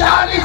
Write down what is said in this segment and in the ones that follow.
40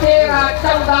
13, 14,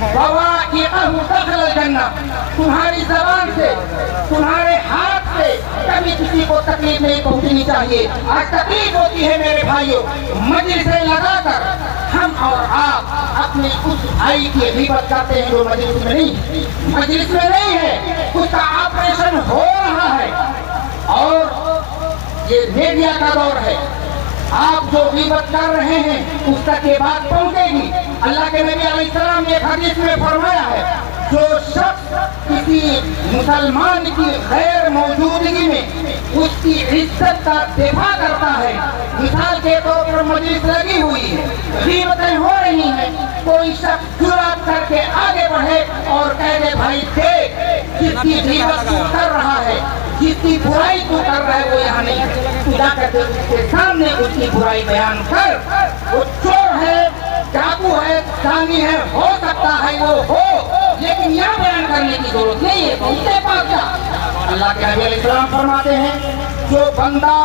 فواقعہ دخل الجنہ، تمہاری زبان سے تمہارے ہاتھ سے کبھی کسی کو تکلیف نہیں پہنچنی چاہیے۔ آج تکلیف ہوتی ہے میرے بھائیوں، مجلسیں لگا کر ہم اور آپ اپنے اس بھائی کی غیبت کرتے ہیں جو مجلس میں نہیں ہے، اس کا آپریشن ہو رہا ہے اور یہ میڈیا کا دور ہے۔ آپ جو غیبت کر رہے ہیں اس تک یہ بات پہنچے گی۔ اللہ کے نبی علیہ السلام نے حدیث میں فرمایا ہے، جو شخص کسی مسلمان کی غیر موجودگی میں اس کی عزت کا دفاع کرتا ہے، مثال کے طور پر مجلس لگی ہوئی ہے، غیبتیں ہو رہی ہیں، کوئی شخص جرأت کر کے آگے بڑھے اور کہہ دے بھائی دیکھ جس کی غیبت تو کر رہا ہے، جس کی برائی تو کر رہا ہے وہ یہاں نہیں ہے، تو جا کر اس کے سامنے اس کی برائی بیان کر، وہ چور ہے، ڈاکو ہے، زانی ہے، ہو سکتا ہے وہ ہو، لیکن یہاں بیان کرنے کی ضرورت نہیں ہے، اس کے پاس جا۔ اللہ کے نبی علیہ السلام فرماتے ہیں جو بندہ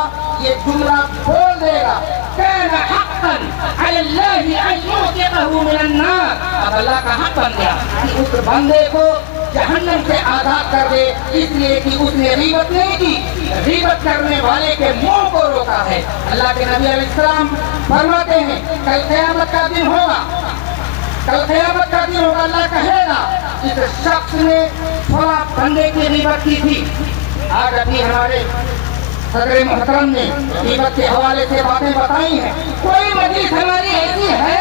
یہ جملہ بول دے گا كان حقا على الله ان يعتقه من النار، اب اللہ کا حق بن گیا کہ اس بندے کو جہنم سے آزاد کر دے، اس لیے کہ اس نے غیبت نہیں کی، غیبت کرنے والے کے منہ کو روکا ہے۔ اللہ کے نبی علیہ السلام فرماتے ہیں کل قیامت کا دن ہوگا، کل قیامت کا دن ہوگا، اللہ کہے گا اس شخص نے فلاں بندے کی غیبت کی تھی۔ آج ابھی ہمارے صدر محترم نے غیبت کے حوالے سے باتیں بتائی ہیں۔ کوئی مجلس ہماری ایسی ہے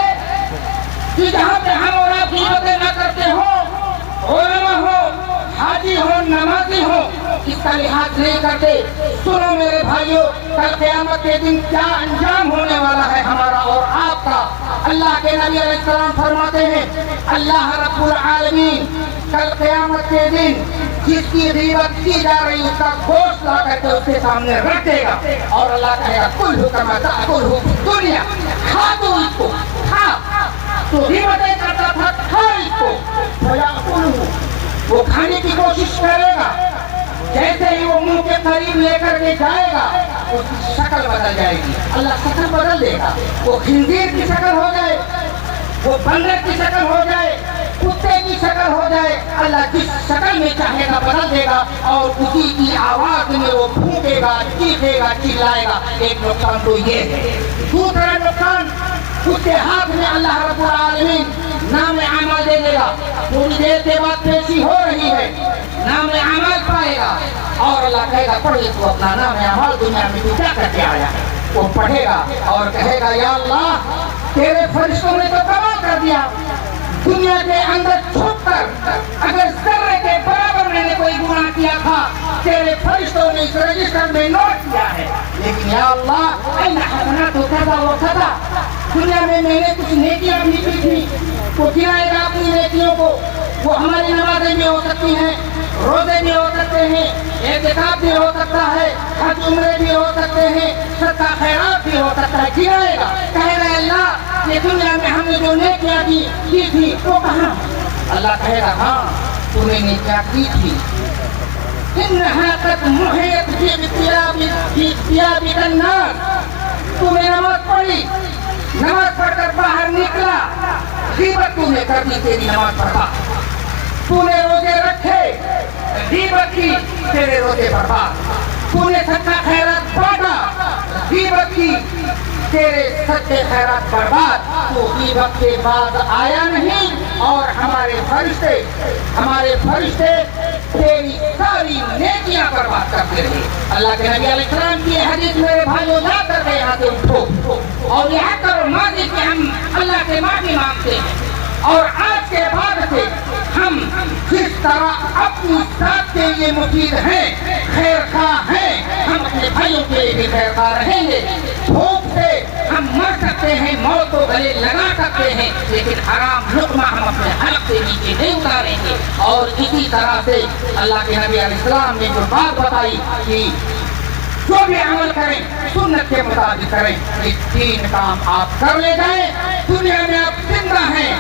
کہ جہاں پہ ہم اور آپ غیبتیں نہ کرتے ہوں، علماء ہو، حاجی ہو، نمازی ہو، اس کا لحاظ نہیں کرتے۔ سنو میرے بھائیوں، کل قیامت کے دن کیا انجام ہونے والا ہے ہمارا اور آپ کا۔ اللہ کے نبی علیہ السلام فرماتے ہیں اللہ رب العالمین کل قیامت کے دن جس کی غیبت کی جا رہی اس کا گوشت لا کر کے اس کے سامنے رکھ دے گا اور اللہ کہے گا کلہ کما تاکلہ دنیا، کھا تو اس کو، کھا تو غیبتیں کرتا تھا، کھا اس کو، فیاکلہ وہ کھانے کی کوشش کرے گا، جیسے ہی وہ منہ کے قریب لے کر کے جائے گا اس کی شکل بدل جائے گی، اللہ شکل بدل دے گا، وہ خنزیر کی شکل ہو جائے، وہ بندر کی شکل ہو جائے، کتے کی شکل ہو جائے، اللہ جس شکل میں چاہے گا بدل دے گا اور اسی کی آواز میں وہ پھونکے گا، چیخے گا، چلائے گا۔ ایک نقصان تو یہ ہے۔ دوسرا نقصان اس کے ہاتھ میں اللہ رب العالمین نام اعمال دے دے گا، تھوڑی دیر کے بعد پیشی ہو رہی ہے، نام اعمال پائے گا اور اللہ کہے گا پڑھ تو اپنا نام اعمال دنیا میں تو کیا کر کے آیا ہے، وہ پڑھے گا اور کہے گا یا اللہ تیرے فرشتوں نے تو کمال کر دیا، دنیا کے اندر چھپ کر اگر ذرے کے برابر میں نے کوئی گناہ کیا تھا تیرے فرشتوں نے اس رجسٹر میں نوٹ کیا ہے، لیکن یا اللہ این حسنات کذا و کذا، دنیا میں نے کچھ نیکیاں بھی کی تھی، وہ گنائے گا اپنی نیکیوں کو، وہ ہماری نمازیں بھی ہو سکتی ہیں، روزے بھی ہو سکتے ہیں، اعتکاف بھی ہو سکتا ہے، حج عمرے بھی ہو سکتے ہیں، صدقہ خیرات بھی ہو سکتا ہے، گنائے گا، کہے گا اللہ یہ دنیا میں ہم نے جو نیکیاں کی تھی وہ کہاں؟ اللہ کہے گا ہاں تو نے نیکیاں کی تھی، انہا قد محیط فی ثیابک النار، تو نے نماز پڑھی، نماز پڑھ کر باہر نکلا، غیبت تو نے کر دی، تیری نماز پڑھا، تو نے روزے رکھے، غیبت کی، تیرے روزے برباد، تو نے صدقہ خیرات بانٹا، غیبت کی، تیرے صدقے خیرات برباد، تو غیبت کے بعد آیا نہیں اور ہمارے فرشتے تیری ساری نیکیاں برباد کرتے رہے۔ اللہ کے نبی علیہ السلام کی حدیث میرے بھائیوں لا کر کے یہاں سے اٹھو اور یہاں کرو ماضی کہ ہم اللہ سے معافی مانگتے ہیں اور آج کے بعد سے ہم جس طرح اپنی ذات کے لیے مفید ہیں، خیر خواہ ہیں، ہم اپنے بھائیوں کے لیے بھی خیر خواہ رہیں گے۔ بھوک سے ہم مر سکتے ہیں، موت کو گلے لگا سکتے ہیں، لیکن حرام لقمہ ہم اپنے حلق سے نیچے نہیں اتاریں گے۔ اور اسی طرح سے اللہ کے نبی علیہ السلام نے جو بات بتائی کہ جو بھی عمل کریں سنت کے مطابق کریں، یہ تین کام آپ کر لے جائیں، دنیا میں آپ زندہ ہیں،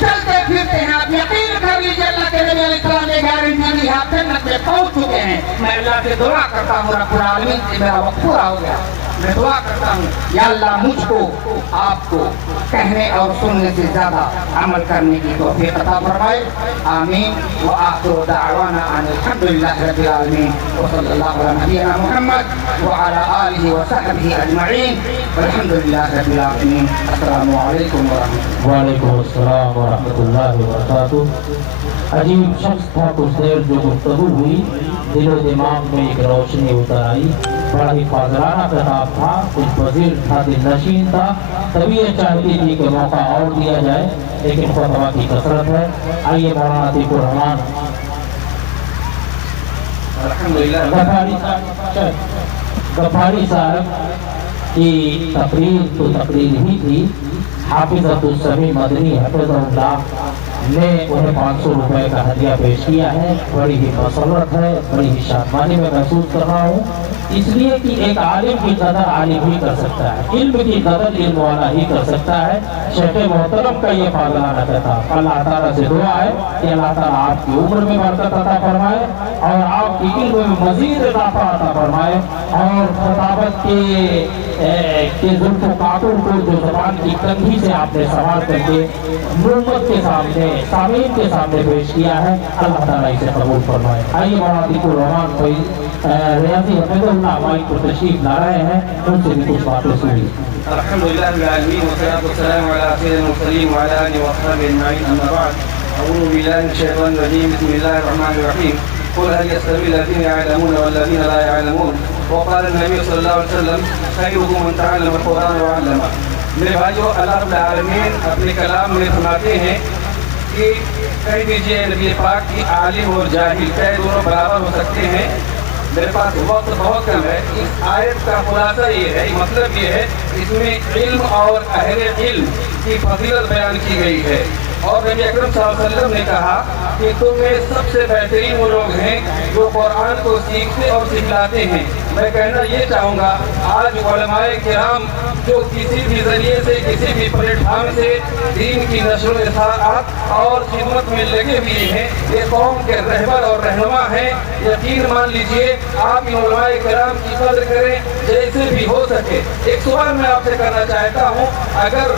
چلتے پھرتے ہیں، آپ یقین کر لیجیے اللہ کے نبی علیہ السلام نے گارنٹی دی، آپ جنت میں پہنچ چکے ہیں۔ میں اللہ سے دعا کرتا ہوں رب العالمین سے، میرا وقت پورا ہو گیا، میں دعا کرتا ہوں یا اللہ مجھ کو، آپ کو کہنے اور سننے سے زیادہ عمل کرنے کی توفیق عطا فرمائے. آمین. وآخر دعوانا ان الحمد لله رب العالمين وصلى الله على نبينا محمد وعلى آله وصحبه أجمعين والحمد لله رب العالمين. السلام عليكم ورحمة الله. وعلیکم السلام ورحمۃ اللہ وبرکاتہ. عجیب شخص تھا. کچھ دیر جو گفتگو ہوئی دل و دماغ میں ایک روشنی اتر آئی. بڑا ہی فاضلانہ خطاب تھا. کچھ پذیر تھا, دل نشین تھا. طبیعت چاہتی تھی کہ موقع اور دیا جائے لیکن فتویٰ کی کثرت ہے. آئیے مولانا عتیق الرحمان غفاری صاحب کی تقریر تو تقریر ہی تھی. حافظۃ السمیع مدنی حفظہ اللہ نے انہیں 500 روپے کا ہدیہ پیش کیا ہے. بڑی ہی مسرت ہے, بڑی ہی شادمانی میں محسوس کر رہا ہوں, اس لیے کہ ایک عالم کی قدر عالم ہی کر سکتا ہے, علم کی قدر علم والا ہی کر سکتا ہے. شیخ محترم کا یہ فاضلانہ تھا. اللہ تعالیٰ سے دعا ہے کہ اللہ تعالیٰ آپ کی عمر میں برکت عطا فرمائے اور آپ کی علم میں مزید اضافہ عطا فرمائے اور خطابت کے ظلف و قاتل کو جو زبان کی کنگھی سے آپ نے سوار کر کے امت کے سامنے سامعین کے سامنے پیش کیا ہے, اللہ تعالیٰ اسے قبول فرمائے. آئیے مولانا عتیق الرحمان کوئی ریاضی حفظ اللہ ہماری کو تشریف لا رہے ہیں, ان سے بھی کچھ باتیں سنی. الحمد لله رب العالمين والصلاة والسلام على سيدنا المرسلين وعلى آله وأصحابه أجمعين. أما بعد, أعوذ بالله من الشيطان الرجيم. بسم الله الرحمن الرحيم. قل هل يستوي الذين يعلمون والذين لا يعلمون. وقال النبي صلى الله عليه وسلم خيركم من تعلم القرآن وعلمه. میرے بھائیو, اللہ رب العالمین اپنے کلام میں فرماتے ہیں کہ کہہ دیجئے نبی پاک کی عالم اور جاہل کیا دونوں برابر ہو سکتے ہیں. میرے پاس وقت بہت کم ہے. اس آیت کا خلاصہ یہ ہے, مطلب یہ ہے, اس میں علم اور اہل علم کی فضیلت بیان کی گئی ہے. اور نبی اکرم صلی اللہ علیہ وسلم نے کہا کہ تم میں سب سے بہترین وہ لوگ ہیں جو قرآن کو سیکھتے اور سکھلاتے ہیں. میں کہنا یہ چاہوں گا, آج علماء کرام جو کسی بھی ذریعے سے کسی بھی پلیٹ فارم سے دین کی نشر و اشاعت اور خدمت میں لگے ہوئے ہیں, یہ قوم کے رہبر اور رہنما ہیں. یقین مان لیجئے آپ ان علماء کرام کی قدر کریں جیسے بھی ہو سکے. ایک سوال میں آپ سے کرنا چاہتا ہوں, اگر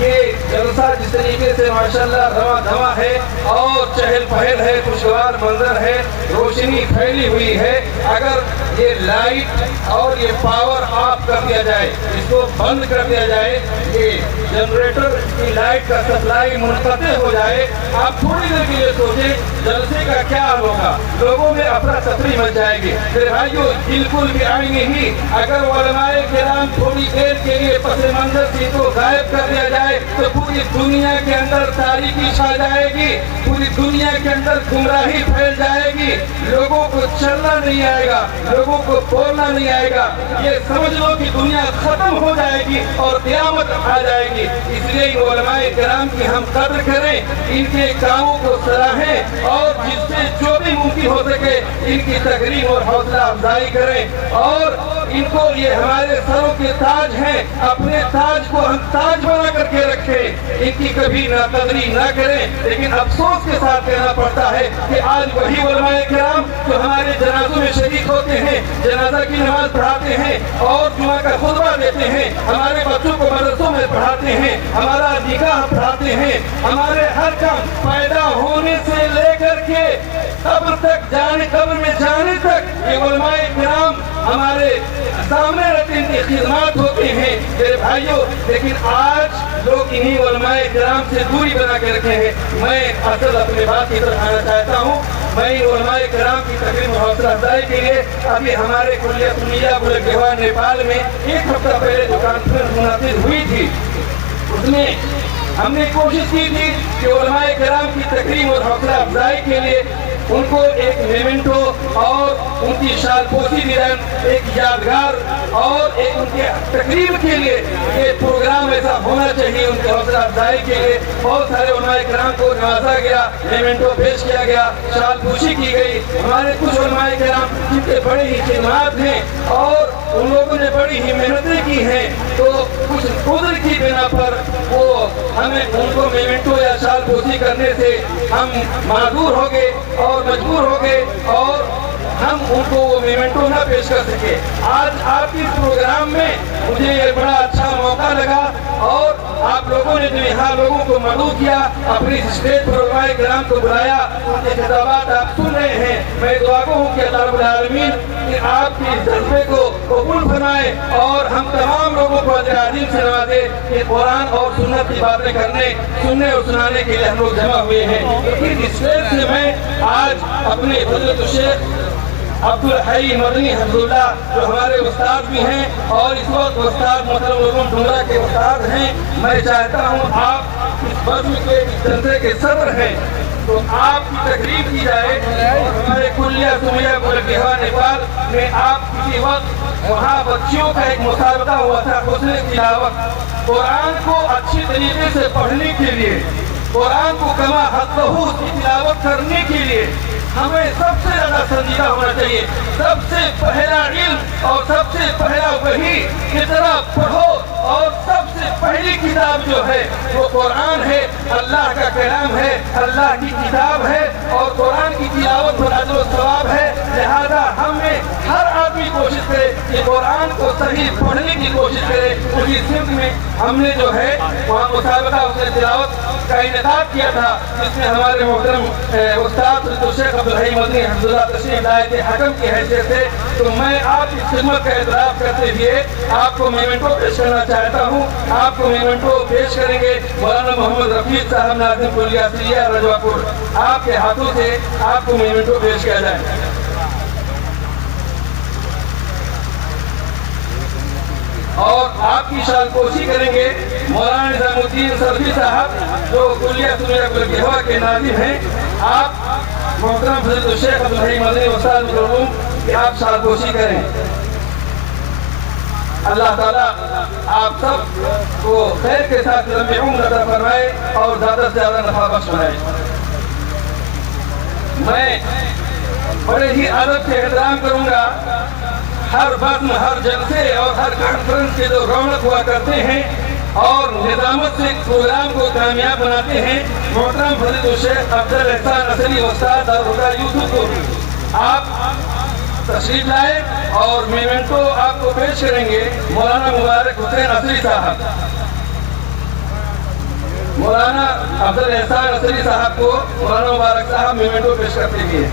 یہ جلسہ جس طریقے سے ماشاءاللہ رواں دواں ہے اور چہل پہل ہے, خوشگوار منظر ہے, روشنی پھیلی ہوئی ہے, اگر یہ لائٹ اور یہ پاور آف کر دیا جائے, اس کو بند کر دیا جائے, یہ جنریٹر کی لائٹ کا سپلائی منقطع ہو جائے, آپ تھوڑی دیر کے لیے سوچیں جلسے کا کیا حال ہوگا. لوگوں میں افراتفری مچ جائے گی. میرے بھائیو, بالکل بھی آئیں گے ہی. اگر علماء کرام تھوڑی دیر کے لیے پس منظر سے کو غائب کر دیا جائے تو پوری دنیا کے اندر تاریکی چھا جائے گی, پوری دنیا کے اندر گمراہی پھیل جائے گی, لوگوں کو چلنا نہیں آئے گا, لوگوں کو بولنا نہیں آئے گا. یہ سمجھ لو کہ دنیا ختم ہو جائے گی اور قیامت آ جائے گی. اس لیے علماء کرام کی ہم قدر کریں, ان کے کاموں کو سراہیں اور جس سے جو بھی ممکن ہو سکے ان کی تقریم اور حوصلہ افزائی کریں. اور ان کو, یہ ہمارے سروں کے تاج ہیں, اپنے تاج کو ہم تاج بنا کر کے رکھیں, ان کی کبھی ناقدری نہ کریں. لیکن افسوس کے ساتھ کہنا پڑتا ہے کہ آج وہی علماء کرام جو ہمارے جنازوں میں شریک ہوتے ہیں, جنازہ کی نماز پڑھاتے ہیں اور جمعہ کا خطبہ دیتے ہیں, ہمارے بچوں کو مدرسوں میں پڑھاتے ہیں, ہمارا نکاح پڑھاتے ہیں, ہمارے ہر کام پیدا ہونے سے لے کر کے قبر تک جانے, قبر میں جانے تک یہ علماء کرام ہمارے سامنے رہتے ہیں, ان کی خدمات ہوتی ہیں. میرے بھائیوں, لیکن آج لوگ انہی علماء کرام سے دوری بنا کے رکھے ہیں. میں اصل اپنی بات کی طرف آنا چاہتا ہوں. میں علماء کرام کی تقریم و حوصلہ افزائی کے لیے ابھی ہمارے کلیت میاں بلگیوان نیپال میں ایک ہفتہ پہلے جو کانفرنس منعقد ہوئی تھی, اس میں ہم نے کوشش کی تھی کہ علماء کرام کی تقریم اور حوصلہ افزائی کے لیے ان کو ایک میمنٹو اور ان کی شال پوشی دی جائے, ایک یادگار اور ایک ان کے تقریب کے لیے یہ پروگرام ایسا ہونا چاہیے. ان کی حوصلہ افزائی کے لیے بہت سارے علماء کرام کو نوازا گیا, میمنٹو پیش کیا گیا, شال پوشی کی گئی. ہمارے کچھ علماء کرام جن کے بڑے ہی خدمات ہیں اور ان لوگوں نے بڑی ہی محنتیں کی ہیں, تو کچھ عذر کی بنا پر وہ ہمیں ان کو میمنٹو یا شال پوشی کرنے سے ہم معذور ہو گئے اور مجبور ہو گئے اور ہم ان کو وہ میمنٹو نہ پیش کر سکے. آج آپ کے پروگرام میں مجھے یہ بڑا اچھا موقع لگا اور آپ لوگوں نے جو یہاں لوگوں کو مدعو کیا، اپنی اسٹیج پر علماء کرام کو بلایا، ان کے خطابات آپ سن رہے ہیں، میں دعا گو ہوں کہ اللہ رب العالمین کہ آپ کے جذبے کو قبول فرمائے اور ہم تمام لوگوں کو اجر عظیم سے نوازے کہ قرآن اور سنت کی باتیں کرنے، سننے اور سنانے کے لیے ہم لوگ جمع ہوئے ہیں۔ لیکن اس اسٹیج سے میں آج اپنے حضرت الشیخ عبدالحی مدنی حفظ اللہ جو ہمارے استاد بھی ہیں اور اس وقت استاد محترم علوم ڈمرا کے استاد ہیں، میں چاہتا ہوں آپ اس بزم کے جلسے کے صدر ہیں تو آپ کی تقریب کی جائے، اور ہمارے کلیہ سمیہ بلگیہا نیپال میں آپ کسی وقت وہاں بچیوں کا ایک مسابقہ ہوا تھا حسن تلاوت، قرآن کو اچھی طریقے سے پڑھنے کے لیے، قرآن کو کما حق اس کی تلاوت کرنے کے لیے ہمیں سب سے زیادہ سنجیدہ ہونا چاہیے۔ سب سے پہلا علم اور سب سے پہلا وحی کتنا پڑھو، اور سب سے پہلی کتاب جو ہے وہ قرآن ہے، اللہ کا کلام ہے، اللہ کی کتاب ہے، اور قرآن کی تلاوت پر اجر و ثواب ہے۔ لہذا ہمیں ہر آدمی کوشش کرے کہ قرآن کو صحیح پڑھنے کی کوشش کرے۔ اسی سمت میں ہم نے جو ہے وہاں مسابقہ حسن تلاوت کا انعقاد کیا تھا، جس میں ہمارے محترم استاد الشیخ عبدالحی مدنی حفظ اللہ تشریف لائے تھے حکم کی حیثیت سے۔ تو میں آپ کی خدمت کا اعتراف کرتے ہوئے آپ کو میمنٹو پیش کرنا چاہتا ہوں۔ آپ کو میمنٹو پیش کریں گے مولانا محمد رفیق صاحب ناظم کلیہ سیاح رجوا پور، آپ کے ہاتھوں سے آپ کو میمنٹو پیش کیا جائے۔ اور آپ کی شان پوشی کریں گے مولانا نظام الدین سلفی صاحب جو کلیہ سمیہ بلگیہا کے ناظم ہیں۔ آپ محترم حضرت الشیخ عبدالحی مدنی استاد العلوم کہ آپ شان پوشی کریں۔ اللہ تعالیٰ آپ سب کو خیر کے ساتھ لمبی عمر عطا فرمائے اور زیادہ سے زیادہ نفع بخش بنائے۔ میں بڑے ہی ادب سے احترام کروں گا، ہر بزم، ہر جلسے اور ہر کانفرنس کے جو رونق ہوا کرتے ہیں اور نظامت سے پروگرام کو کامیاب بناتے ہیں، محترم فضیلت الشیخ افضل احسان اصلی استاد اور خدا یوسف کو آپ تشریف لائے اور میمنٹو آپ کو پیش کریں گے مولانا مبارک حسین اصلی صاحب۔ مولانا افضل احسان اصلی صاحب کو مولانا مبارک صاحب میمنٹو پیش کرتے ہیں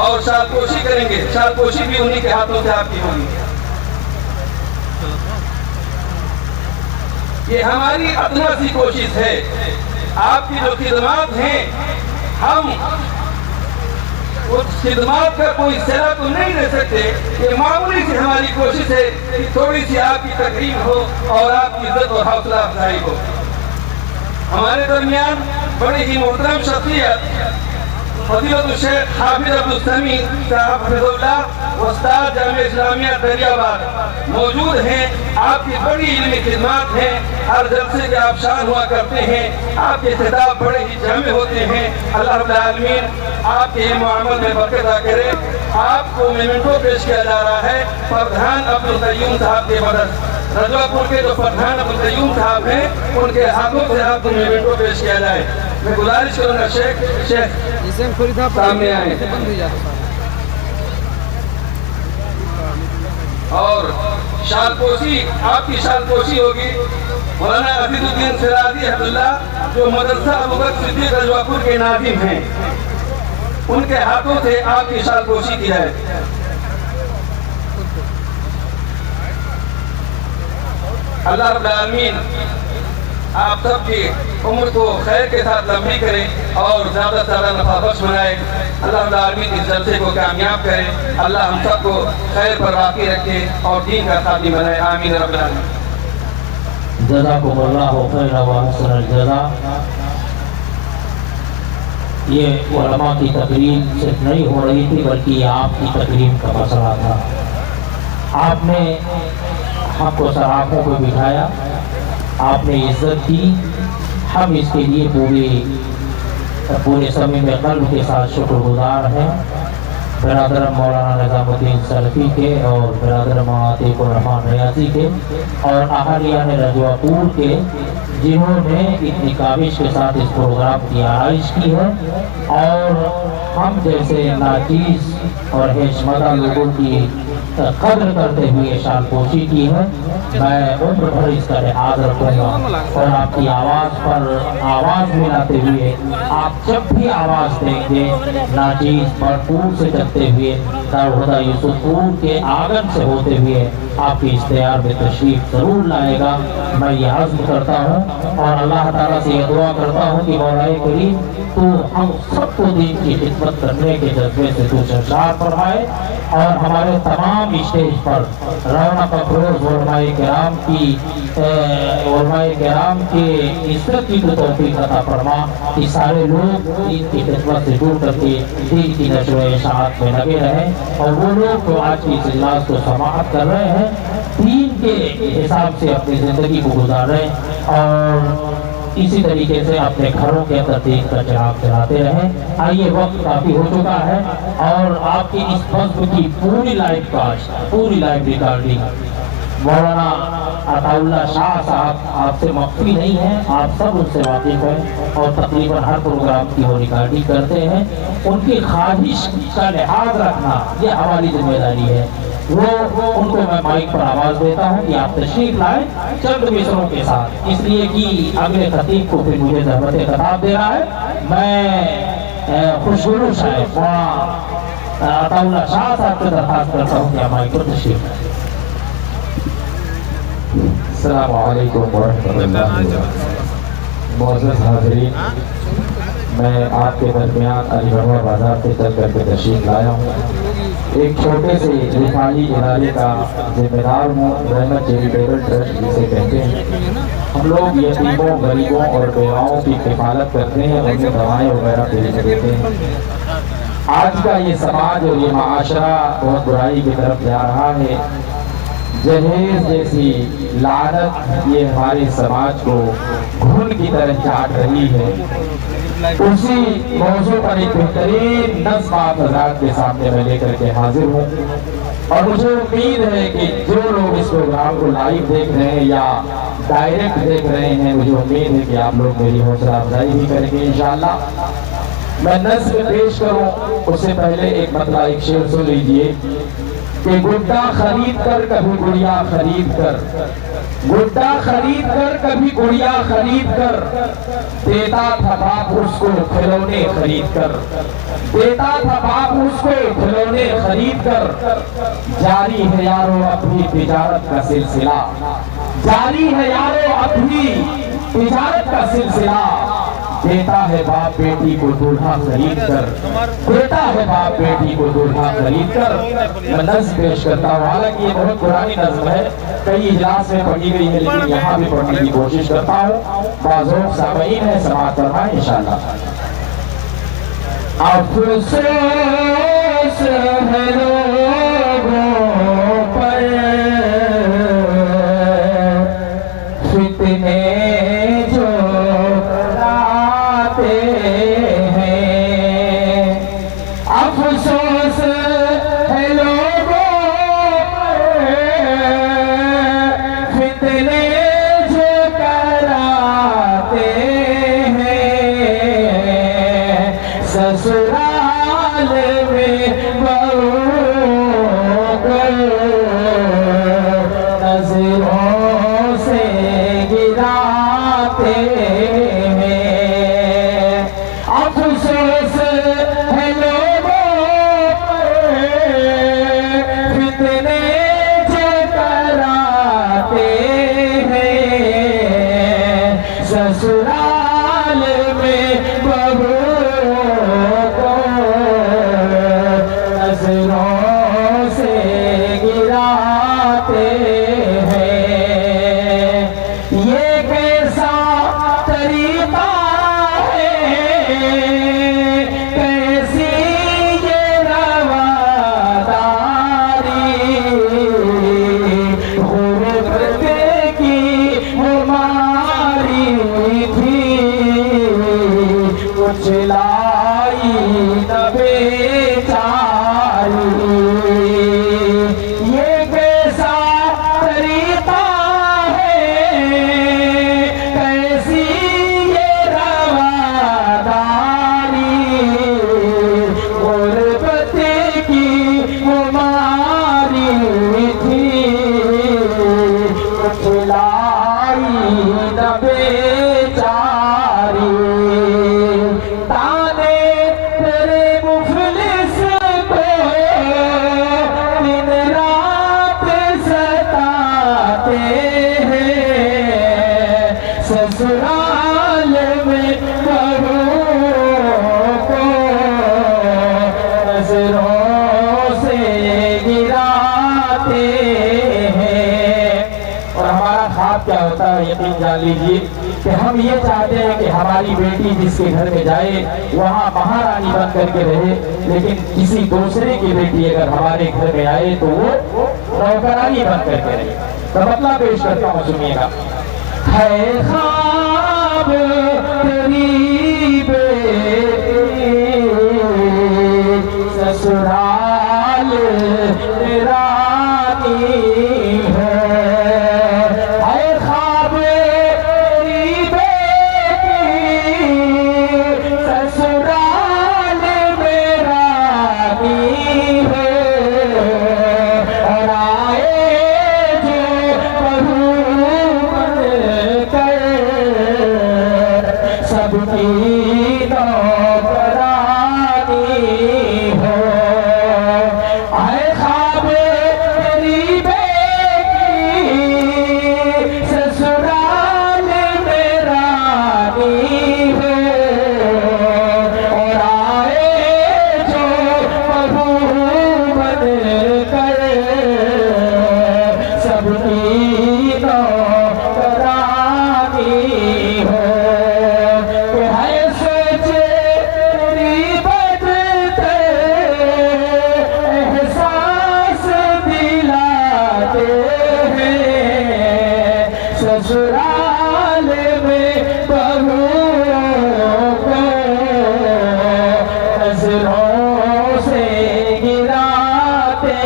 اور شال پوشی کریں گے۔ شال پوشی بھی انہی کے ہاتھوں سے آپ کی ہوگی۔ یہ ہماری ادنا سی کوشش ہے، آپ کی جو خدمات ہیں ہم اس خدمات کا کوئی صلہ تو نہیں دے سکتے، یہ معمولی سی ہماری کوشش ہے کہ تھوڑی سی آپ کی تقریب ہو اور آپ کی عزت اور حوصلہ افزائی ہو۔ ہمارے درمیان بڑی ہی محترم شخصیت فضیلت الشیخ حافظ عبدالسمیع صاحب حفظ اللہ استاد جامعہ اسلامیہ دہلی آباد موجود ہیں۔ آپ کی بڑی علمی خدمات ہیں، ہر جلسے کے آپ شان ہوا کرتے ہیں، آپ کے خطاب بڑے ہی جامع ہوتے ہیں۔ اللہ رب العالمین آپ کے علم و عمل میں برکت عطا کرے۔ آپ کو میمنٹو پیش کیا جا رہا ہے پردھان عبدالقیوم صاحب کے مدد، رجوا پور کے جو پردھان عبدالقیوم صاحب ہیں ان کے ہاتھوں سے آپ کو میمنٹو پیش کیا جائے۔ میں گزارش کروں گا شیخ سامنے آئے اور شال پوشی، آپ کی شال پوشی ہوگی مولانا عزیز الدین سرادی حفظ اللہ جو مدرسہ ابوبکر صدیق رجوا پور کے ناظم ہیں، ان کے ہاتھوں سے آپ کی شال پوشی کی جائے۔ اللہ رب العالمین آپ سب کی عمر کو خیر کے ساتھ لمبی کرے اور زیادہ سے زیادہ نفع بخش بنائے۔ اللہ رب العالمین اس جلسے کو کامیاب کرے، اللہ ہم سب کو خیر پر باقی رکھے اور دین کا خادم بنائے، آمین رب العالمین۔ جزاکم اللہ خیر و احسن الجزا۔ یہ علماء کی تقریم صرف نہیں ہو رہی تھی بلکہ یہ آپ کی تقریم کا مسئلہ تھا۔ آپ نے ہم کو سراخوں کو بٹھایا، آپ نے عزت کی، ہم اس کے لیے پورے سمے میں قلب کے ساتھ شکر گزار ہیں۔ برادر مولانا نظام الدین سلفی کے اور برادر مولانا عتیق الرحمان ریاضی کے اور اہالیان رجوا پور کے، جنہوں نے اتنی کاوش کے ساتھ اس پروگرام کی آرائش کی ہے، اور ہم جیسے ناچیز اور حشمدہ لوگوں کی قدر کرتے ہوئے شان پوشی کی ہے، میں عمر بھر اس کا لحاظ رکھوں گا اور آپ کی آواز پر آواز ملاتے ہوئے آپ جب بھی آواز دیں گے ناچیز بھرپور سے چلتے ہوئے دارالہدیٰ یوسف پور کے آنگن سے ہوتے ہوئے آپ کی اشتہار میں تشریف ضرور لائے گا۔ میں یہ عزم کرتا ہوں اور اللہ تعالیٰ سے یہ دعا کرتا ہوں کہ مولا کریم تو ہم سب کو دین کی خدمت کرنے کے جذبے سے تو سرشار فرمائے اور ہمارے تمام اسٹیج پر رونق افروز علماء کرام کے عزت کی تو توفیق عطا فرما کہ سارے لوگ دین کی خدمت سے جڑ کر کے دین کی نشر و اشاعت میں لگے رہیں، اور وہ لوگ جو آج کی اس اجلاس کو سماعت کر رہے ہیں دین کے حساب سے اپنی زندگی کو گزار رہے ہیں اور اسی طریقے سے اپنے گھروں کے اندر دین کا چراغ جلاتے رہیں۔ آئیے وقت کافی ہو چکا ہے اور آپ کی اس نظم کی پوری لائیو ریکارڈنگ مولانا عطا اللہ شاہ صاحب آپ سے مخفی نہیں ہے، آپ سب ان سے واقف ہیں اور تقریباً ہر پروگرام کی وہ ریکارڈنگ کرتے ہیں۔ ان کی خواہش کا لحاظ رکھنا یہ ہماری ذمہ داری ہے۔ ان کو میں مائک پر آواز دیتا ہوں کہ آپ تشریف لائیں چند مصروں کے ساتھ، اس لیے کہ اگلے خطیب کو پھر مجھے زحمت خطاب دے رہا ہے۔ میں خوشگلو شاعر عطا اللہ شاہ صاحب سے درخواست کرتا ہوں کہ آپ مائک پر تشریف لائیں۔ السلام علیکم ورحمۃ اللہ وبرکاتہ۔ معزز حاضرین، میں آپ کے درمیان علی گڑھوا بازار سے چل کر کے تشریف لایا ہوں۔ ایک چھوٹے سے رفاہی ادارے کا ذمہ دار ہوں، رحمت چیریٹیبل ٹرسٹ جسے کہتے ہیں۔ ہم لوگ یتیموں، غریبوں اور بیواؤں کی کفالت کرتے ہیں، انہیں دوائیں وغیرہ پیش دیتے ہیں۔ آج کا یہ سماج اور یہ معاشرہ بہت برائی کی طرف جا رہا ہے۔ جہیز جیسی لعنت یہ ہمارے سماج کو گھن کی طرح چاٹ رہی ہے۔ اسی موضوع پر ایک بہترین نظم آپ حضرات کے سامنے میں لے کر کے حاضر ہوں، اور مجھے امید ہے کہ جو لوگ اس پروگرام کو لائیو دیکھ رہے ہیں یا ڈائریکٹ دیکھ رہے ہیں، مجھے امید ہے کہ آپ لوگ میری حوصلہ افزائی بھی کریں گے انشاءاللہ۔ میں نظم پیش کروں اس سے پہلے ایک مطلب ایک شعر سن لیجئے کہ گڈا خرید کر کبھی گڑیا خرید کر، گڈا خرید کر کبھی گڑیا خرید کر، دیتا تھا باپ اس کو کھلونے خرید کر، دیتا تھا باپ اس کو کھلونے خرید کر۔ جاری ہے یارو اب بھی تجارت کا سلسلہ، جاری ہے یارو اب بھی تجارت کا سلسلہ، دیتا ہے باپ بیٹی کو دولہا خرید کر، دیتا ہے باپ بیٹی کو دولہا خرید کر۔ میں نظم پیش کرتا ہوں، حالانکہ یہ بہت پرانی نظم ہے، کئی اجلاس میں پڑھی گئی ہے لیکن یہاں بھی پڑھنے کی کوشش کرتا ہوں۔ بازوق سامعین ہے، سماعت فرمائیں انشاءاللہ۔ افسوس ہے لوگوں پر فتنے جو لاتے ہیں، افسوس ہے لوگوں پر فتنے جو کراتے ہیں، سسرال میں بہو کو نظروں سے گراتے ہیں، افسوس ہے لوگوں پر فتنے جو کراتے ہیں، سسرال میں بہو کو نظروں سے گراتے ہیں۔ یہ کیسا طریقہ ہے، کیسی یہ رواداری، غربت کی ہماری تھی، کچھ لائی نہ بیچاری۔ یہ کیسا طریقہ ہے، کیسی یہ رواداری، غربت کی ہماری یقین جان لیجیے کہ ہم یہ چاہتے ہیں کہ ہماری بیٹی جس کے گھر میں جائے وہاں مہارانی بن کر کے رہے، لیکن کسی دوسرے کی بیٹی اگر ہمارے گھر میں آئے تو وہ نوکرانی بن کر کے رہے۔ تو مطلب پیش کرتا ہوں، سنیے گا۔ ہے خواب تیری بیٹی سسرال رانی ہے، ہے خواب تیری بیٹی سسرال رانی ہے، اور آئے جو بہو بن کر سب کی نوکرانی ہے، آئے خواب تیری بیٹی سسرال میں رانی ہے، اور آئے جو بہو بن کر سب کی نوکرانی ہے، کہ ہے سوچے تیری بدتے احساس دلاتے ہیں، سسرال میں بہو کو نظروں سے گراتے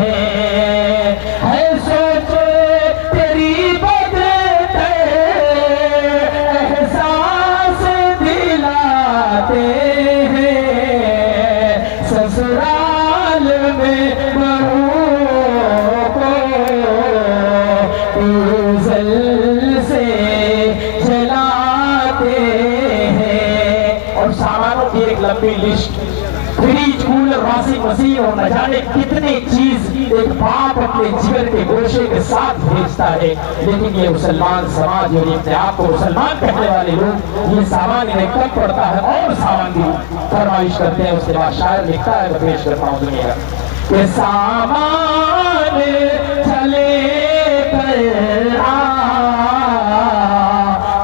ہیں، ہے سوچے تیری بدتے احساس دلاتے ہیں، سسرال میں بہو کو ڈیزل سے جلاتے ہیں، اور سامانوں کی ایک لمبی list, fridge, cooler, washing machine اور نہ جانے کتنے چیز ایک باپ اپنے جگر کے گوشے کے ساتھ بھیجتا ہے، لیکن یہ مسلمان سماج اور اپنے آپ کو مسلمان کہنے والے لوگ یہ سامان انہیں کم پڑتا ہے اور سامان بھی فرمائش کرتے ہیں۔ اس کے بعد شاعر لکھتا ہے، میں پیش کرتا ہوں، سنیے گا کہ سامان چلے کر آ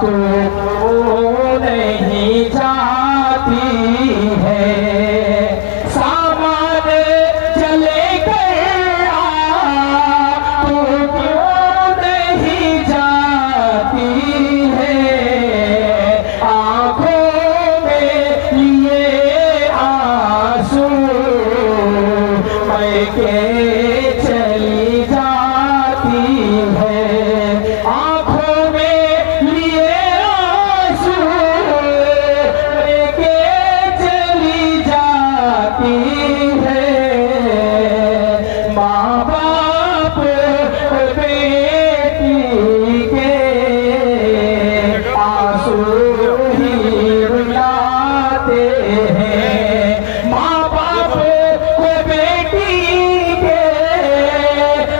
تو نہیں جاتی ہے، سامان چلے کر آ تو کیوں نہیں جاتی ہے، آنکھوں میں لیے آنسو میں کے چلی جاتی ہے، آنکھوں میں لیے آنسو میں کے چلی جاتی ہے، ماں باپ بیٹی کے آنسو ہی رلاتے ہیں، ماں باپ کو بیٹی کے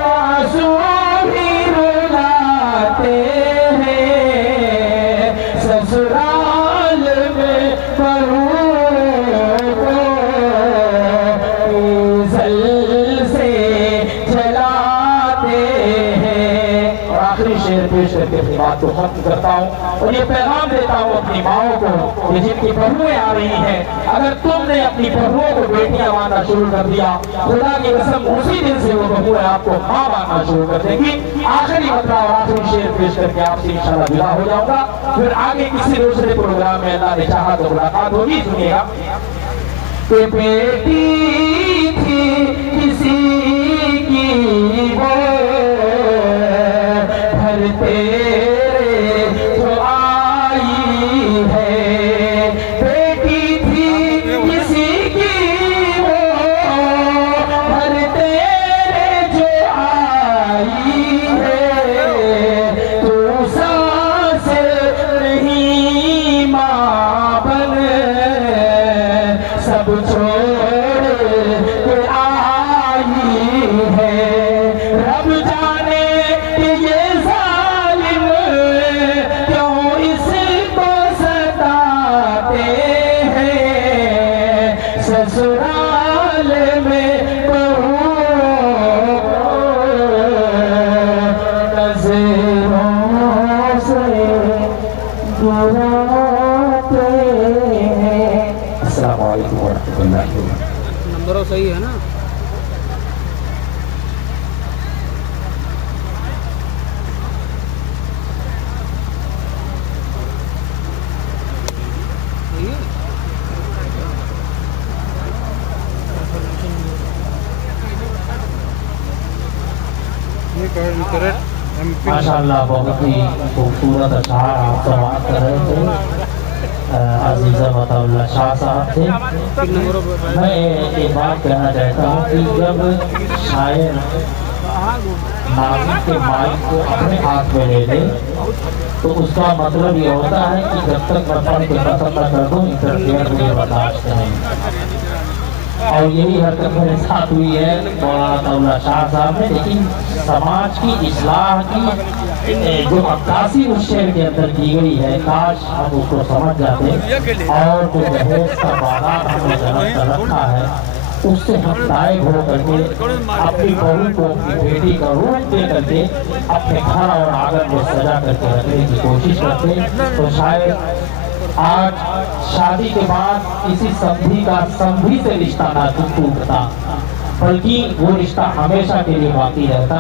آنسو ہی رلاتے ہیں، سسرال میں بہو کو ڈیزل سے جلاتے ہیں۔ اور آخری شعر پیش کر کے اپنی بات کو ختم کرتا ہوں اور یہ پیغام دیتا ہوں اپنی ماؤں کو کہ جن کی بہویں آ رہی ہیں، اگر تم نے اپنی بہوؤں کو بیٹیاں ماننا شروع کر دیا، خدا کی قسم اسی دن سے وہ بہویں آپ کو ماں ماننا شروع کر دیں گی۔ آخری مطلب اور آخری شعر پیش کر کے آپ سے انشاءاللہ ودا ہو جاؤں گا، پھر آگے کسی دوسرے پروگرام میں اللہ نے چاہا تو ملاقات ہوگی۔ سنیے گا کہ بیٹی تھی کسی کی وہ گھر تیرے جو آئی ہے، بیٹی تھی کسی کی وہ گھر تیرے جو آئی ہے، تو سانس نہیں ماں بن سب چھوڑ کے آئی ہے، رب جانے کہ یہ ظالم کیوں اس کو ستاتے ہیں، سسرال میں بہو نظروں السلام علیکم ورحمۃ اللہ وبرکاتہ۔ نمبر صحیح ہے نا؟ ماشاءاللہ بہت ہی خوبصورت اشعار آپ سماعت کر رہے تھے عزیزہ مطاع اللہ شاہ صاحب سے۔ میں ایک بات کہنا چاہتا ہوں کہ جب شاعر ناظم کے مائک کو اپنے ہاتھ میں لے لے تو اس کا مطلب یہ ہوتا ہے کہ جب تک میں پڑھ کے ختم نہ کر دوں انٹرفیئر مجھے برداشت نہیں۔ اور یہی حرکت میرے ساتھ ہوئی ہے مولانا اللہ شاہ صاحب نے، لیکن سماج کی اصلاح کی جو عکاسی اس شعر کے اندر کی گئی ہے کاش ہم اس کو سمجھ جاتے، اور جو جہیز کا بازار ہم نے غلط کر رکھا ہے اس سے ہم لائق ہو کر کے اپنی بہو کو اپنی بیٹی کا روپ دے کر کے اپنے گھر اور آنگن میں سجا کر کے رکھنے کی کوشش کرتے تو شاید آج شادی کے بعد کسی سمدھی سے رشتہ نہ ٹوٹتا بلکہ وہ رشتہ ہمیشہ کے لیے باقی رہتا۔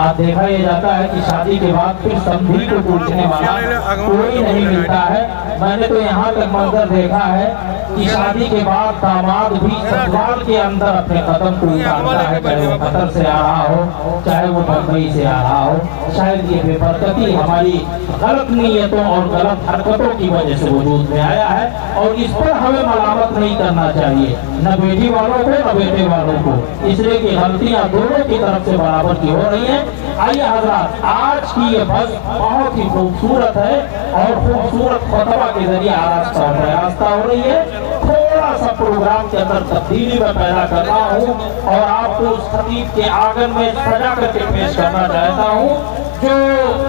آج دیکھا یہ جاتا ہے کہ شادی کے بعد پھر سمدھی کو ٹوٹنے والا کوئی نہیں ملتا ہے۔ میں نے تو یہاں تک منظر دیکھا ہے کہ شادی کے بعد داماد بھی سسرال کے اندر اپنے قدم کو اتارتا ہے، چاہے وہ قطر سے آ رہا ہو چاہے وہ بمبئی سے آ رہا ہو۔ شاید یہ بے برکتی ہماری غلط نیتوں اور غلط حرکتوں کی وجہ سے وجود میں آیا ہے، اور اس پر ہمیں ملامت نہیں کرنا چاہیے، نہ بیٹی والوں کو نہ بیٹے والوں کو، اس لیے کہ غلطیاں دونوں کی طرف سے برابر کی ہو رہی ہیں۔ آئیے حضرات، آج کی یہ بس بہت ہی خوبصورت ہے اور خوبصورت خطبہ کے ذریعے آراستہ اور پیراستہ ہو رہی ہے۔ تھوڑا سا پروگرام کے اندر تبدیلی میں پیدا کر رہا ہوں اور آپ کو اس خطیب کے آنگن میں سجا کر کے پیش کرنا چاہتا ہوں جو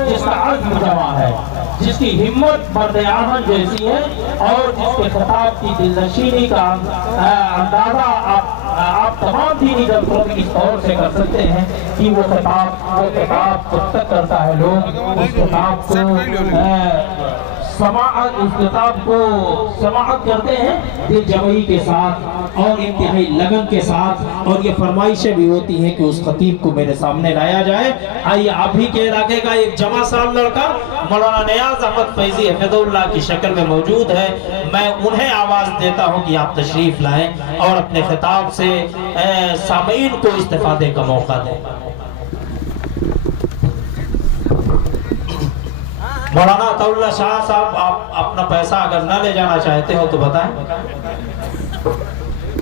جس کا عزم جمع ہے، جس کی ہمت مرد آہن جیسی ہے، اور جس کے خطاب کی دلنشینی کا اندازہ آپ تمام دینی جلسوں میں اس طور سے کر سکتے ہیں کہ وہ خطاب جب تک کرتا ہے لوگ اس کتاب کو سماعت کرتے ہیں دل جمعی کے ساتھ اور انتہائی لگن کے ساتھ، اور یہ فرمائشیں بھی ہوتی ہیں کہ اس خطیب کو میرے سامنے لایا جائے۔ آئیے آپ ہی کے علاقے کا ایک جمع سال لڑکا مولانا نیاز احمد فیضی حفظ اللہ کی شکل میں موجود ہے، میں انہیں آواز دیتا ہوں کہ آپ تشریف لائیں اور اپنے خطاب سے سامعین کو استفادے کا موقع دیں۔ مولانا عطا اللہ شاہ صاحب، آپ اپنا پیسہ اگر نہ لے جانا چاہتے ہو تو بتائیں۔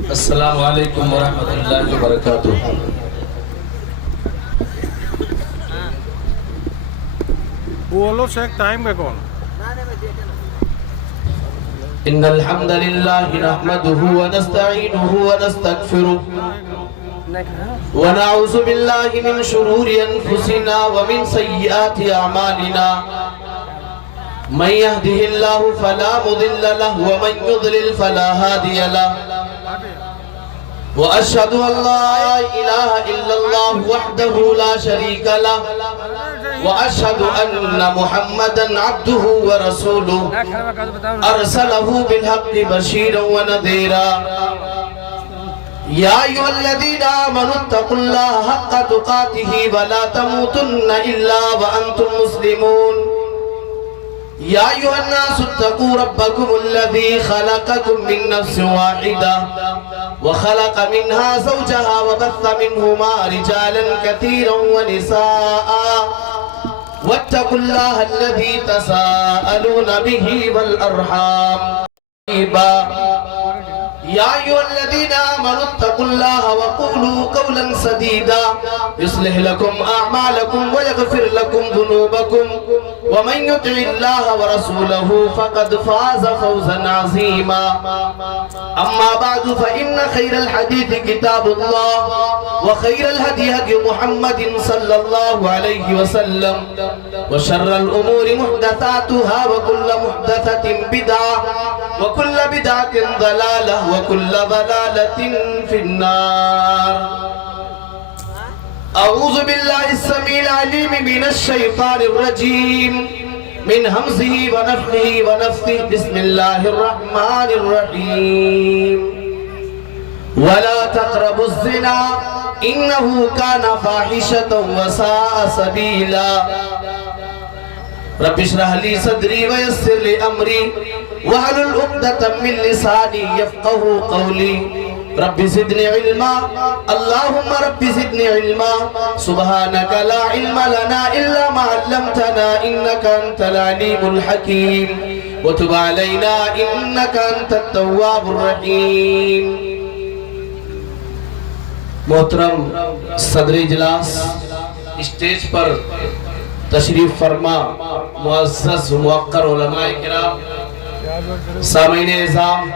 السلام علیکم ورحمۃ اللہ وبرکاتہ۔ بولو شیخ، ٹائم کا کون؟ ان الحمد للہ نحمده ونستعینه ونستغفره ونعوذ باللہ من شرور انفسنا ومن سیئات اعمالنا، من يهده الله فلا مضل له ومن يضلل فلا هادي له، واشهد ان لا اله الا الله وحده لا شريك له، واشهد ان محمدا عبده ورسوله ارسله بالحق بشيرا ونذيرا، يا ايها الذين امنوا اتقوا الله حق تقاته ولا تموتن الا وانتم مسلمون، يا أيها الناس اتقوا ربكم الذي خلقكم من نفس واحدة وخلق منها زوجها وبث منهما رجالا كثيرا ونساء، واتقوا الله الذي تساءلون به والأرحام، يا أيها الذين آمنوا اتقوا الله وقولوا قولا سديدا يصلح لكم أعمالكم ويغفر لكم ذنوبكم، ومن يطع الله ورسوله فقد فاز فوزا عظيما، أما بعد فإن خير الحديث كتاب الله، وخير الهدي هدي محمد صلى الله عليه وسلم، وشر الأمور محدثاتها وكل محدثة بدعة وكل بدعة ضلالة وكل ضلالة في النار۔ أعوذ بالله السميع العليم من الشيطان الرجيم من همزه ونفخه ونفثه، بسم الله الرحمن الرحيم۔ ولا تقربوا الزنا انه كان فاحشة وساء سبيلا رب اشرح لي صدري ويسر لي امري واحلل عقدة من لساني يفقهوا قولي رب زدني علما اللهم رب زدني علما سبحانك لا علم لنا الا ما علمتنا انك انت العليم الحكيم وتب علينا انك انت التواب الرحيم. محترم صدر اجلاس، اسٹیج پر تشریف فرما معزز موقر علماء کرام، سامعین اعظام،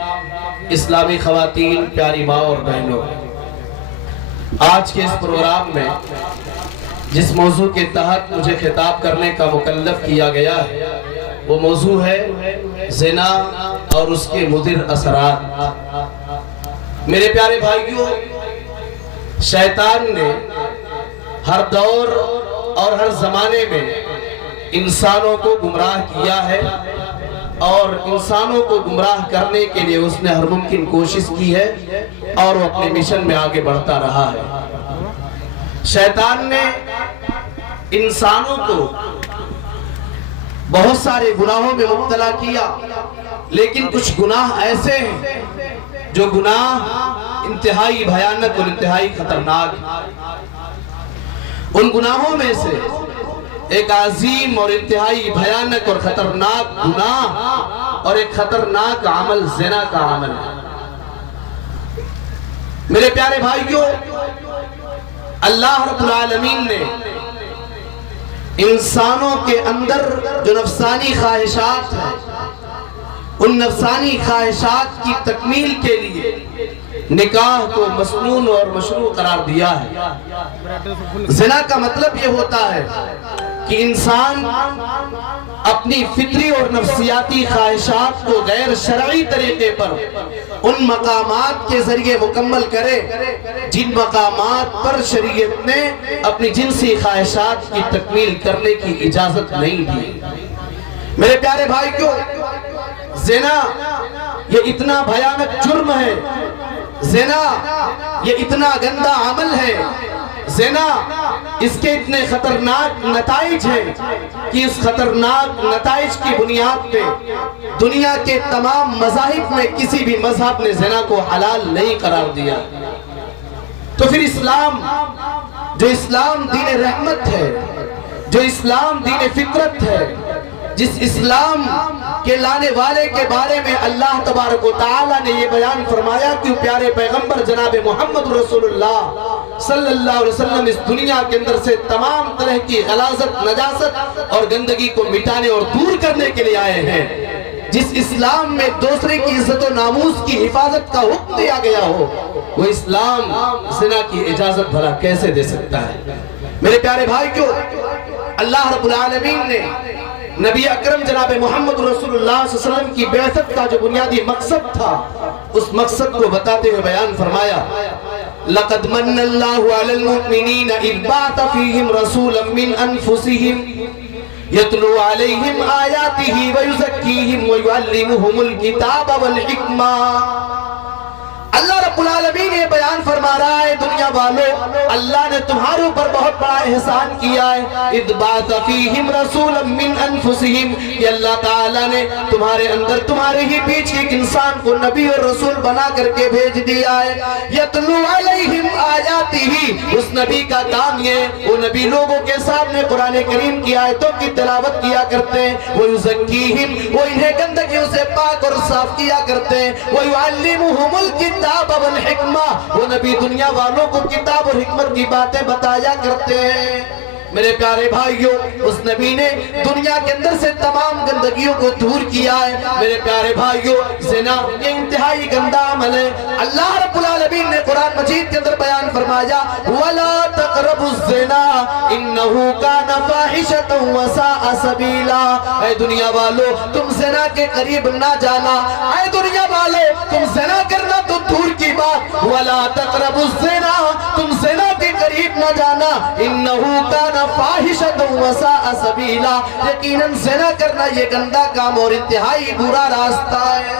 اسلامی خواتین، پیاری ماں اور بہنوں، آج کے اس پروگرام میں جس موضوع کے تحت مجھے خطاب کرنے کا مکلف کیا گیا ہے وہ موضوع ہے زنا اور اس کے مضر اثرات. میرے پیارے بھائیوں، شیطان نے ہر دور اور ہر زمانے میں انسانوں کو گمراہ کیا ہے اور انسانوں کو گمراہ کرنے کے لیے اس نے ہر ممکن کوشش کی ہے اور وہ اپنے مشن میں آگے بڑھتا رہا ہے. شیطان نے انسانوں کو بہت سارے گناہوں میں مبتلا کیا، لیکن کچھ گناہ ایسے ہیں جو گناہ انتہائی بھیانک اور انتہائی خطرناک ہیں. ان گناہوں میں سے ایک عظیم اور انتہائی بھیانک اور خطرناک گناہ اور ایک خطرناک عمل زنا کا عمل ہے. میرے پیارے بھائیوں، اللہ رب العالمین نے انسانوں کے اندر جو نفسانی خواہشات ہیں، ان نفسانی خواہشات کی تکمیل کے لیے نکاح کو مسنون اور مشروع قرار دیا ہے. زنا کا مطلب یہ ہوتا ہے کہ انسان اپنی فطری اور نفسیاتی خواہشات کو غیر شرعی طریقے پر ان مقامات کے ذریعے مکمل کرے جن مقامات پر شریعت نے اپنی جنسی خواہشات کی تکمیل کرنے کی اجازت نہیں دی. میرے پیارے بھائیوں، زنا یہ اتنا بھیانک جرم ہے، زنا یہ اتنا گندا عمل ہے، زنا اس کے اتنے خطرناک نتائج ہیں کہ اس خطرناک نتائج کی بنیاد پہ دنیا کے تمام مذاہب میں کسی بھی مذہب نے زنا کو حلال نہیں قرار دیا. تو پھر اسلام، جو اسلام دین رحمت ہے، جو اسلام دین فطرت ہے، جس اسلام کے لانے والے کے بارے میں اللہ تبارک و تعالی نے یہ بیان فرمایا کہ پیارے پیغمبر جناب محمد رسول اللہ صلی اللہ علیہ وسلم اس دنیا کے اندر سے تمام طرح کی غلاظت، نجاست اور گندگی کو مٹانے اور دور کرنے کے لیے آئے ہیں. جس اسلام میں دوسرے کی عزت و ناموس کی حفاظت کا حکم دیا گیا ہو، وہ اسلام زنا کی اجازت بھلا کیسے دے سکتا ہے؟ میرے پیارے بھائیوں، اللہ رب العالمین نے نبی اکرم جناب محمد رسول اللہ صلی اللہ علیہ وسلم کی بعثت کا جو بنیادی مقصد تھا، اس مقصد کو بتاتے ہوئے بیان فرمایا: لَقَدْ مَنَّ اللَّهُ عَلَى الْمُؤْمِنِينَ إِذْ بَعَثَ فِيهِمْ رَسُولًا مِّنْ أَنفُسِهِمْ يَتْلُو عَلَيْهِمْ آيَاتِهِ وَيُزَكِّيهِمْ وَيُعَلِّمُهُمُ الْكِتَابَ وَالْحِكْمَةَ. اللہ رب العالمین یہ بیان فرما رہا ہے: دنیا والوں، اللہ نے تمہارے اوپر بہت بڑا احسان کیا ہے. اذ بعث فیہم رسولا من انفسہم، کہ اللہ تعالیٰ نے تمہارے اندر، تمہارے ہی بیچ ایک انسان کو نبی اور رسول بنا کر کے بھیج دیا ہے. یتلو علیہم آیاتہ، اس نبی کا کام یہ، وہ نبی لوگوں کے سامنے قرآن کریم کی آیتوں کی تلاوت کیا کرتے ہیں. وَيُزَكِّيهِمْ، وہ انہیں گندگیوں سے پاک اور صاف کیا کرتے ہیں. وَيُعَلِّمُهُمُ الْكِتَابَ والحکمہ، وہ نبی دنیا والوں کو کتاب اور حکمت کی باتیں بتایا کرتے ہیں. میرے پیارے بھائیوں، اس نبی نے دنیا کے اندر سے تمام گندگیوں کو دور کیا ہے. میرے پیارے بھائیوں، زنا یہ انتہائی گندا عمل ہے. اللہ رب العالمین نے قرآن مجید کے اندر بیان فرمایا: وَلَا تَقْرَبُوا الزِّنَا إِنَّهُ كَانَ فَاحِشَةً وَسَاءَ سَبِيلًا. اے دنیا والو، تم زنا کے قریب نہ جانا. اے دنیا والو، تم زنا کرنا تو دور کی بات، وَلَا تَقْرَبُوا الزِّنَا، تم زنا کے قریب نہ جانا. إِنَّهُ كَانَ فاحشۃ وساء سبیلا، یقیناً زنا کرنا یہ گندا کام اور انتہائی برا راستہ ہے.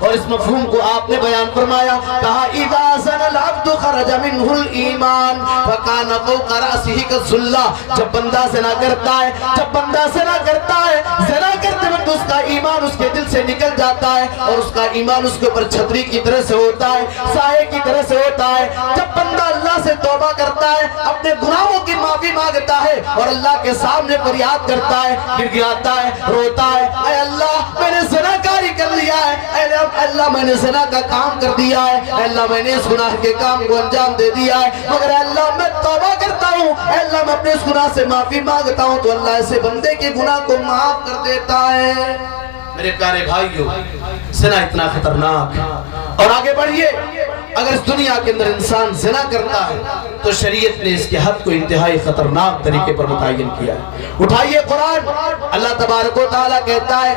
اور اس مفہوم کو آپ نے بیان فرمایا، کہا اذا زن العبد خرج منہ الایمان فکان فوق رأسہ کالظلہ، جب بندہ زنا کرتا ہے، جب بندہ زنا کرتا ہے، زنا کرتے وقت اس کا ایمان اس کے دل سے نکل جاتا ہے اور اس کا ایمان اس کے اوپر چھتری کی طرح سے ہوتا ہے، سائے کی طرح سے ہوتا ہے۔ جب بندہ اللہ سے توبہ کرتا ہے، اپنے گناہوں کی معافی مانگتا ہے اور اللہ کے سامنے فریاد کرتا ہے، گڑگڑاتا ہے، روتا ہے، اے اللہ میں نے زنا کاری کر لیا ہے، اے اللہ میں نے زنا کا کام کر دیا ہے، اے اللہ میں نے اس گناہ کے کام کو انجام دے دیا ہے، مگر اے اللہ میں توبہ کرتا ہوں، اے اللہ میں اپنے اس گناہ سے معافی مانگتا ہوں، تو اللہ ایسے بندے کے گناہ کو معاف کر دیتا ہے۔ میرے پیارے بھائیوں، زنا اتنا خطرناک، اور آگے بڑھئے، اگر اس دنیا کے اندر انسان زنا کرتا ہے تو شریعت نے اس کے حد کو انتہائی خطرناک طریقے پر متعین کیا ہے۔ اٹھائیے قرآن، اللہ تبارک و تعالیٰ کہتا ہے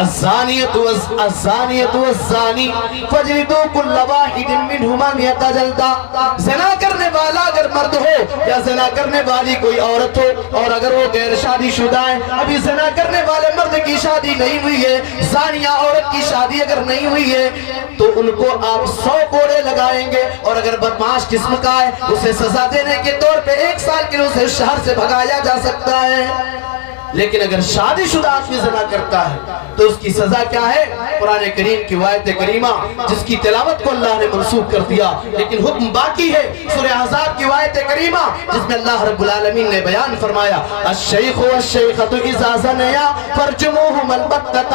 الزانیۃ والزانی فاجلدوا کل واحد منہما مئۃ جلدہ، زنا کرنے والا اگر مرد ہو یا زنا کرنے والی کوئی عورت ہو، اور اگر وہ غیر شادی شدہ ہے، ابھی زنا کرنے والے مرد کی شادی نہیں ہوئی ہے، زانیہ عورت کی شادی اگر نہیں ہوئی ہے، تو ان کو آپ 100 کوڑے لگائیں گے، اور اگر بدمعاش قسم کا ہے اسے سزا دینے کے طور پہ 1 سال کے لیے اسے شہر سے بھگایا جا سکتا ہے۔ لیکن اگر شادی شدہ آدمی زنا کرتا ہے تو اس کی سزا کیا ہے؟ قرآن کریم کی آیت کریمہ جس کی تلاوت کو اللہ نے منسوخ کر دیا، لیکن حکم باقی ہے۔ سورہ احزاب کی آیت کریمہ جس میں اللہ رب العالمین نے بیان فرمایا الشیخ والشیخۃ اذا زنیا فرجموہما البتۃ،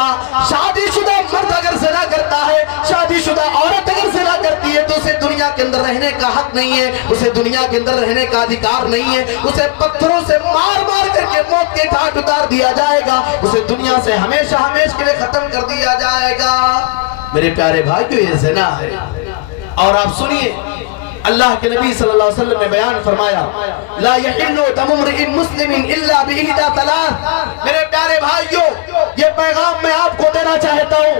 شادی شدہ مرد اگر زنا کرتا ہے، شادی شدہ عورت اگر زنا کرتی ہے تو اسے دنیا کے اندر رہنے کا حق نہیں ہے، اسے دنیا کے اندر رہنے کا ادھیکار نہیں ہے، اسے پتھروں سے مار مار کر کے موت کے گھاٹ اتار دیا جائے گا، اسے دنیا سے ہمیشہ ہمیشہ کے لیے ختم کر دیا جائے گا۔ میرے پیارے بھائیو، یہ زنا ہے۔ اور آپ سنیے، اللہ کے نبی صلی اللہ علیہ وسلم نے بیان فرمایا لا یحل دم امرئ مسلم الا باحدى ثلاث۔ میرے پیارے بھائیو، یہ پیغام میں آپ کو دینا چاہتا ہوں۔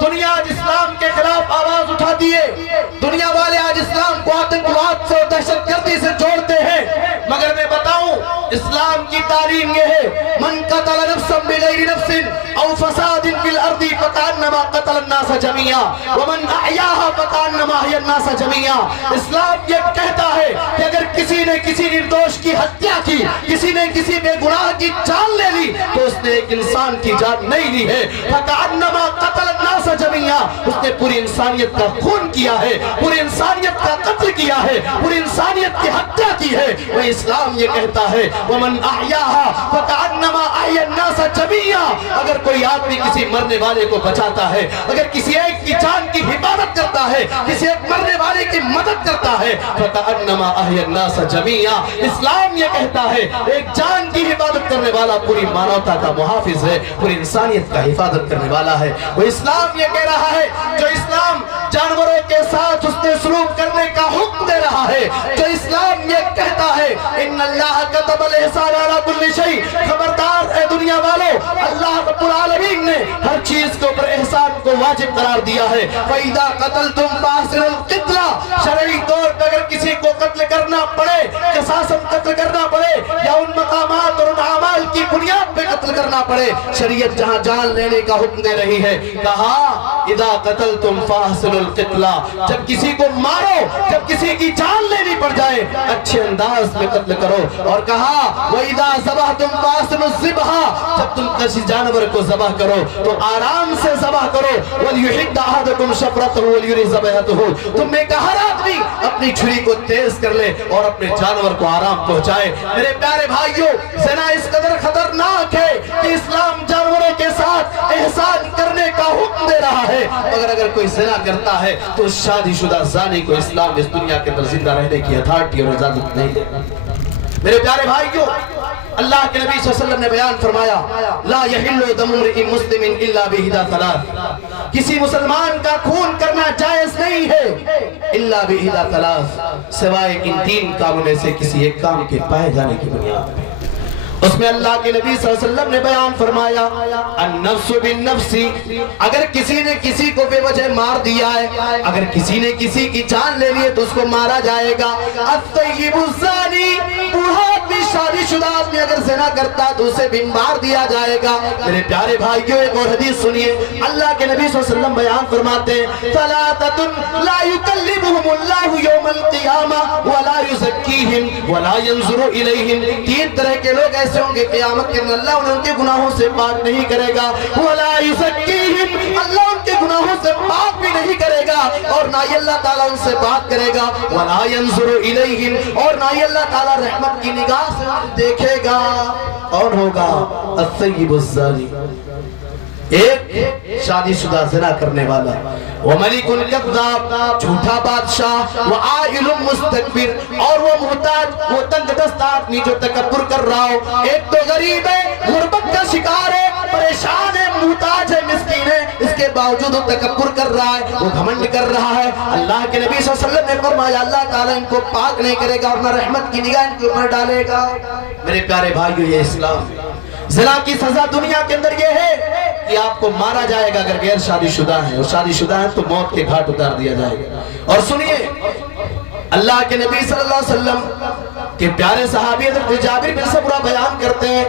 دنیا آج اسلام کے خلاف آواز اٹھاتی ہے، دنیا والے آج اسلام کو آتنکواد سے اور دہشت گردی سے جوڑتے ہیں، مگر میں بتاؤں اسلام کی تعلیم یہ ہے من قتل نفسا بغیر نفس او فساد فی الارض فکانما قتل الناس جميعا ومن احیاها فکانما احیا الناس جميعا۔ اسلام یہ کہتا ہے کہ اگر کسی نے کسی نردوش کی ہتیا کی، کسی نے کسی بے گناہ کی جان لے لی، تو اس نے ایک انسان کی جان نہیں لی ہے، فکانما قتل الناس جميعا، اس نے پوری انسانیت کا خون کیا ہے، پوری انسانیت کا قتل کیا ہے، پوری انسانیت کی ہتیا کی ہے۔ وہ اسلام یہ کہتا ہے ومن احیاها فکانما احیا الناس جميعا، اگر کوئی آدمی کسی مرنے والے کو بچاتا ہے، اگر کسی ایک کی جان کی حفاظت کرتا ہے، کسی ایک مرنے والے کی مدد کرتا ہے، فکانما احیا الناس جميعا، اسلام یہ کہتا ہے ایک جان کی حفاظت کرنے والا پوری مانوتا کا محافظ ہے، پوری انسانیت کا حفاظت کرنے والا ہے۔ وہ اسلام یہ کہہ رہا ہے، جو اسلام جانوروں کے ساتھ اس نے سلوک کرنے کا حکم دے رہا ہے، جو اسلام یہ کہتا ہے ان اللہ کتب الاحسان علی کل شیء، خبردار اے دنیا والو، اللہ رب العالمین نے ہر چیز کے اوپر احسان کو واجب قرار دیا ہے۔ فَإِذَا قَتَلْتُمْ فَأَحْسِنُوا الْقِتْلَ، شرعی طور پر اگر کسی کو قتل کرنا پڑے، قصاصاً قتل کرنا پڑے، یا ان مقامات اور ان اعمال کی بنیاد پہ قتل کرنا پڑے، شریعت جہاں جان لینے کا حکم دے رہی ہے، کہا اِذَا قَتَلْتُمْ فَأَحْسِنُوا الْقِتْلَ، جب کسی کو مارو، جب کسی کی جان لینی پڑ جائے اچھے انداز میں قتل کرو، اور کہا وَإِذَا ذَبَحْتُمْ فَأَحْسِنُوا الذِّبْحَ، جب تم کسی جانور کو ذبح کرو تو آرام سے ذبح کرو، وَلْيُحِدَّ أَحَدُكُمْ شَفْرَتَهُ وَلْيُرِحْ ذَبِيحَتَهُ، تم میں کا ہر آدمی اپنی چھری کو تیز کر لے اور اپنے جانور کو آرام پہنچائے۔ میرے پیارے بھائیوں، زنا اس قدر خطرناک ہے کہ اسلام جانوروں کے ساتھ احسان کرنے کا حکم دے رہا ہے، مگر اگر کوئی زنا کرتا ہے تو شادی شدہ زانی کو اسلام اس دنیا کے اندر زندہ رہنے کی اتھارٹی اور اجازت نہیں دے۔ میرے پیارے بھائیوں، اللہ کے نبی صلی اللہ علیہ وسلم نے بیان فرمایا لا یحل دم امرئ مسلم الا باحدى ثلاث، کسی مسلمان کا خون کرنا جائز نہیں ہے الا باحدى ثلاث، سوائے ان 3 کاموں میں سے کسی ایک کام کے پائے جانے کی بنیاد پہ۔ اس میں اللہ کے نبی صلی اللہ علیہ وسلم نے بیان فرمایا النفس بالنفس، اگر کسی نے کسی کو بے وجہ مار دیا ہے، اگر کسی نے کسی کی جان لے لی ہے تو اس کو مارا جائے گا۔ الطیب الزانی، بوڑھا آدمی بھی شادی شدہ آدمی اگر زنا کرتا ہے تو اسے بھی مار دیا جائے گا۔ میرے پیارے بھائیوں ایک اور حدیث سنیے، اللہ کے نبی صلی اللہ علیہ وسلم بیان فرماتے ہیں ثلاثة لا يكلمهم الله يوم القيامة ولا يزكيهم ولا ينظر إليهم، تین طرح کے لوگ ایسے ہوں گے قیامت کے دن اللہ انہیں ان کے گناہوں سے پاک نہیں کرے گا، ولا يزكيهم، اللہ ان کے گناہوں سے پاک بھی نہیں کرے گا، اور نہ ہی اللہ تعالیٰ ان سے بات کرے گا، ولا ينظر إليهم، اور نہ ہی اللہ تعالیٰ رحمت کی نگاہ سے دیکھے گا۔ اور ہوگا الثیب الزانی، ایک شادی شدہ زنا کرنے والا، وملک الکذاب، جھوٹا بادشاہ، وعائل مستکبر، اور وہ محتاج، وہ تنگ دست آدمی جو تکبر کر رہا ہو، ایک تو غریب ہے، غربت کا شکار ہے، پریشان ہے، محتاج ہے، مسکین ہے، اس کے باوجود وہ تکبر کر رہا ہے، وہ گھمنڈ کر رہا ہے۔ اللہ کے نبی صلی اللہ علیہ وسلم نے فرمایا اللہ تعالیٰ ان کو پاک نہیں کرے گا اور نہ رحمت کی نگاہ ان کے اوپر ڈالے گا۔ میرے پیارے بھائیو یہ اسلام، زنا کی سزا دنیا کے اندر یہ ہے کہ آپ کو مارا جائے گا اگر غیر شادی شدہ ہیں، اور شادی شدہ ہیں تو موت کے گھاٹ اتار دیا جائے گا۔ اور سنیے اللہ کے نبی صلی اللہ علیہ وسلم کے پیارے صحابی حضرت جابر بن سمرہ بیان کرتے ہیں،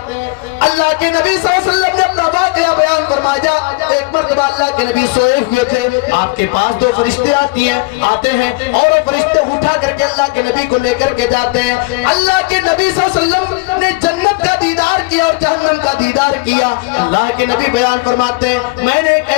اللہ کے نبی صلی اللہ علیہ وسلم نے اپنا واقعہ بیان فرمایا، ایک مرتبہ اللہ کے نبی سوئے ہوئے تھے، آپ کے پاس دو فرشتے آتے ہیں اور وہ فرشتے اٹھا کر کے اللہ کے نبی کو لے کر کے جاتے ہیں۔ اللہ کے نبی صلی اللہ علیہ وسلم نے جنت کا دیدار کیا اور جہنم کا دیدار کیا۔ اللہ کے نبی بیان فرماتے ہیں میں نے ایک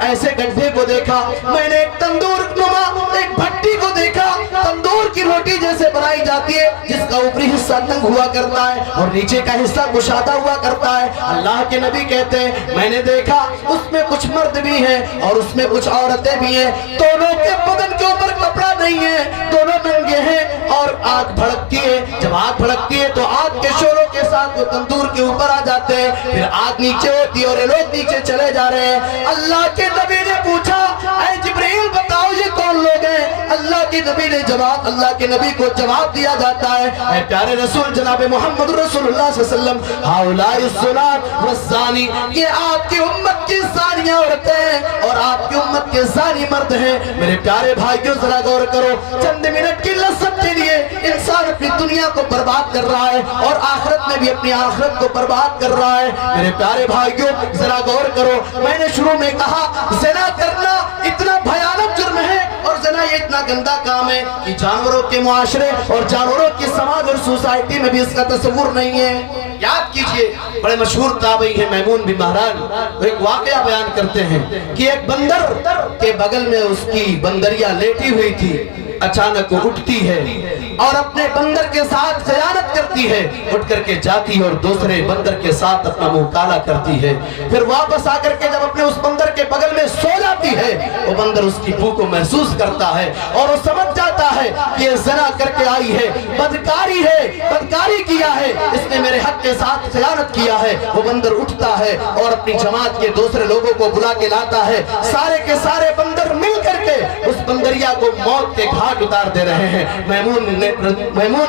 ایسے گڈھے کو دیکھا، میں نے ایک تندور نما ایک بھٹی کو دیکھا، تندور کی روٹی جیسے بنائی جاتی ہے جس کا اوپری حصہ تنگ ہوا کرتا ہے اور نیچے کا حصہ کشادہ ہوا کرتا ہے۔ اللہ کے نبی کہتے ہیں میں نے دیکھا اس میں کچھ مرد بھی ہیں اور اس میں کچھ عورتیں بھی ہیں، دونوں کے بدن کے اوپر کپڑا نہیں ہے، دونوں ننگے ہیں اور آگ بھڑکتی ہے، جب آگ بھڑکتی ہے تو آگ کے شعلوں کے ساتھ وہ تندور کے اوپر آ جاتے ہیں، پھر آگ نیچے ہوتی ہے اور یہ لوگ نیچے چلے جا رہے ہیں۔ اللہ کے نبی نے پوچھا اے جبرائیل بتاؤ یہ کون لوگ ہیں؟ اللہ کے نبی نے اللہ کے نبی کو جواب دیا جاتا ہے اے پیارے رسول جناب محمد رسول اللہ صلی اللہ علیہ وسلم ہؤلاء الزنات والزانی، یہ آپ کی امت کی زانیہ عورتیں ہیں اور آپ کی امت کے زانی مرد ہیں۔ میرے پیارے بھائیوں ذرا غور کرو، چند منٹ کی لذت کے لیے انسان اپنی دنیا کو برباد کر رہا ہے اور آخرت میں بھی اپنی آخرت کو برباد کر رہا ہے۔ میرے پیارے بھائیوں ذرا غور کرو، میں نے شروع میں کہا زنا کرنا اتنا بھیانک جرم ہے اور زنا یہ اتنا گندا کام ہے کہ جانوروں کے معاشرے اور جانوروں کی سماج اور سوسائٹی میں بھی اس کا تصور نہیں ہے۔ یاد کیجئے بڑے مشہور تابعی ہیں میمون بن مہران، وہ ایک واقعہ بیان کرتے ہیں کہ ایک بندر کے بغل میں اس کی بندریا لیٹی ہوئی تھی، اچانک وہ اٹھتی ہے اور اپنے بندر کے ساتھ خیانت کرتی ہے، اٹھ کر کے جاتی ہے اور دوسرے بندر کے ساتھ اپنا منہ کالا کرتی ہے، پھر واپس آ کر کے جب اپنے اس بندر کے بغل میں سو جاتی ہے وہ بندر اس کی بو کو محسوس کرتا ہے اور وہ سمجھ جاتا ہے کہ یہ زنا کر کے آئی ہے، بدکاری ہے، بدکاری کیا ہے، اس نے میرے حق کے ساتھ خیانت کیا ہے۔ وہ بندر اٹھتا ہے اور اپنی جماعت کے دوسرے لوگوں کو بلا کے لاتا ہے، سارے کے سارے بندر مل کر کے اس بندریا کو موت کے گھاٹ اتار دے رہے ہیں۔ میمون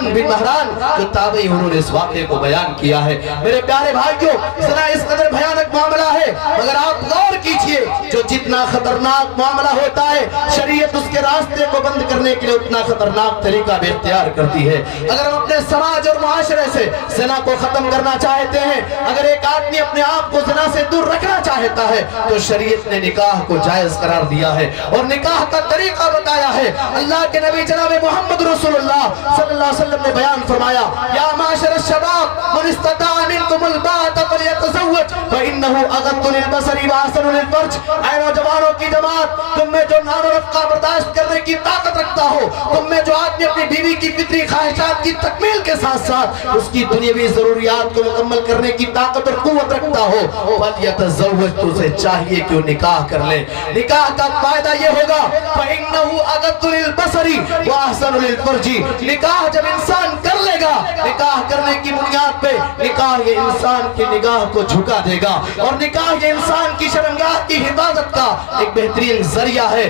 بن مہران جو تابعی انہوں نے اس واقعے کو بیان کیا ہے۔ میرے پیارے بھائیوں زنا اس قدر بھیانک معاملہ ہے مگر آپ غور کیجئے جو جتنا خطرناک معاملہ ہوتا ہے شریعت اس کے راستے کو بند کرنے کے لیے اتنا خطرناک طریقہ بھی اختیار کرتی ہے۔ اگر ہم اپنے سماج اور معاشرے سے زنا کو ختم کرنا چاہتے ہیں، اگر ایک آدمی اپنے آپ کو زنا سے دور رکھنا چاہتا ہے تو شریعت نے نکاح کو جائز قرار دیا ہے اور نکاح کا طریقہ بتایا ہے۔ اللہ کے نبی جناب محمد رسول اللہ صلی اللہ علیہ وسلم نے بیان فرمایا یا معاشر الشباب من استطاع منکم الباءۃ فلیتزوج فانہ اغض للبصر واحسن للفرج، اے نوجوانوں کی جماعت تم میں جو نان و نفقہ برداشت کرنے کی طاقت رکھتا ہو، تم میں جو آدمی اپنی بیوی کی فطری خواہشات کی تکمیل کے ساتھ ساتھ اس کی دنیاوی ضروریات کو مکمل کرنے کی طاقت اور قوت رکھتا ہو فلیتزوج، تو اسے چاہیے کہ وہ نکاح کر لے۔ نکاح کا فائدہ یہ ہوگا فانہ اغض للبصر واحسن للفرج، نکاح جب انسان کر لے گا نکاح کرنے کی بنیاد پہ نکاح یہ انسان کی نگاہ کو جھکا دے گا اور نکاح یہ انسان کی شرمگاہ کی حفاظت کا ایک بہترین ذریعہ ہے۔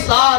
7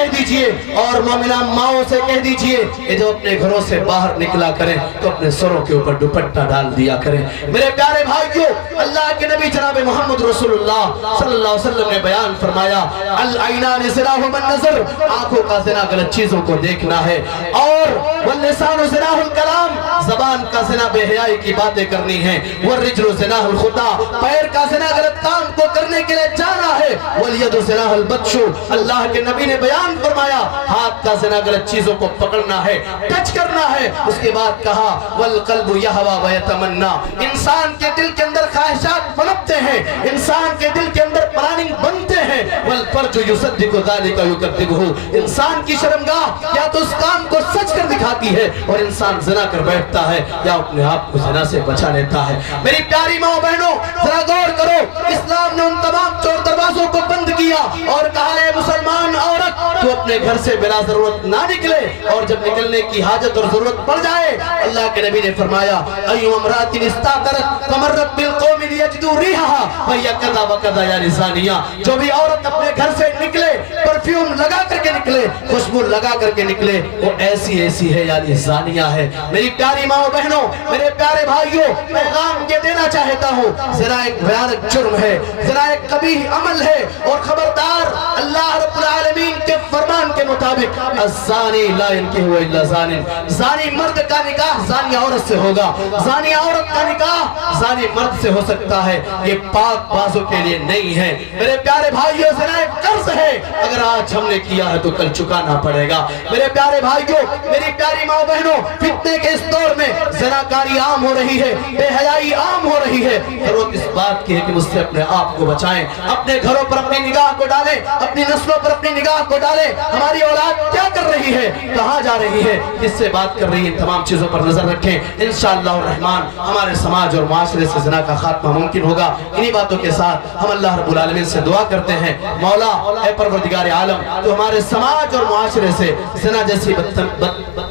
کہہ دیجئے اور مومنہ ماؤں سے کہہ دیجئے کہ جو اپنے گھروں سے باہر نکلا کریں تو اپنے سروں کے اوپر دوپٹہ ڈال دیا کریں۔ میرے پیارے بھائیوں، اللہ کے نبی جناب محمد رسول اللہ صلی اللہ علیہ وسلم نے بیان فرمایا العینان زناہما النظر، آنکھوں کا زنا غلط چیزوں کو دیکھنا ہے، اور واللسان زناہ الکلام، زبان کا زنا بے حیائی کی باتیں کرنی ہے، والرجل زناہ الخطا، پیر کا زنا غلط کام کو کرنے کے لئے جانا ہے، والید زناہ البطش، اللہ کے نبی نے بیان فرمایا ہاتھ کا زنا غلط چیزوں کو پکڑنا ہے، ٹچ کرنا ہے۔ اس کے بعد کہا والقلب یہوا ویتمنا، انسان کے دل کے اندر خواہشات پنپتے ہیں، انسان کے دل کے اندر پلاننگ بنتے ہیں، والفرج یصدق ذلک یکذبہ، انسان کی شرمگاہ یا تو اس کام کو سچ کر دکھاتی ہے اور انسان زنا کر بیٹھتا ہے یا اپنے آپ کو زنا سے بچا لیتا ہے۔ میری پیاری ماں بہنوں ذرا غور کرو، اسلام نے ان تمام چور دروازوں کو بند کیا اور کہا اے مسلمان عورت تو اپنے گھر سے بلا ضرورت نہ نکلے، اور جب نکلنے کی حاجت اور ضرورت پڑ جائے اللہ کے نبی نے فرمایا ایو امرات استاطرت فمرت بالقوم لیجدوا ریحها فہی کذا وکذا یا زانیہ، جو بھی عورت اپنے گھر سے نکلے پرفیوم لگا کر کے نکلے، خوشبو لگا کر کے نکلے، وہ ایسی ایسی ہے یعنی زانیہ ہے۔ میری پیاری ماں بہنوں، میرے پیارے بھائیوں، پیغام یہ دینا چاہتا ہوں زنا ایک بھیانک جرم ہے، زنا ایک قبیح عمل ہے، اور خبردار اللہ رب العالمین کے فرمان کے مطابق الزانی لا ينکح الا زان، زانی مرد کا نکاح زانی عورت سے ہوگا، زانی عورت کا نکاح زانی مرد سے ہو سکتا ہے، یہ پاک بازوں کے لیے نہیں ہے۔ میرے پیارے بھائیوں زنا ایک قرض ہے، اگر آج ہم نے کیا ہے تو کل چکانا پڑے گا۔ میرے پیارے بھائیوں، میری پیاری ماں بہنوں، فتنے کے اس دور میں زناکاری عام ہو رہی ہے، بے حیائی عام ہو رہی ہے، ضرورت اس بات کی ہے کہ مجھ سے اپنے آپ کو بچائیں، اپنے گھروں پر اپنی نگاہ کو ڈالیں، اپنی نسلوں پر اپنی نگاہ کو ڈالیں، ہماری اولاد کیا کر رہی ہے، کہاں جا رہی ہے، کس سے بات کر رہی ہے، تمام چیزوں پر نظر رکھیں۔ انشاءاللہ الرحمن ہمارے سماج اور معاشرے سے زنا کا خاتمہ ممکن ہوگا۔ انہی باتوں کے ساتھ ہم اللہ رب العالمین سے دعا کرتے ہیں مولا اے پروردگار عالم تو ہمارے سماج اور معاشرے سے زنا جیسی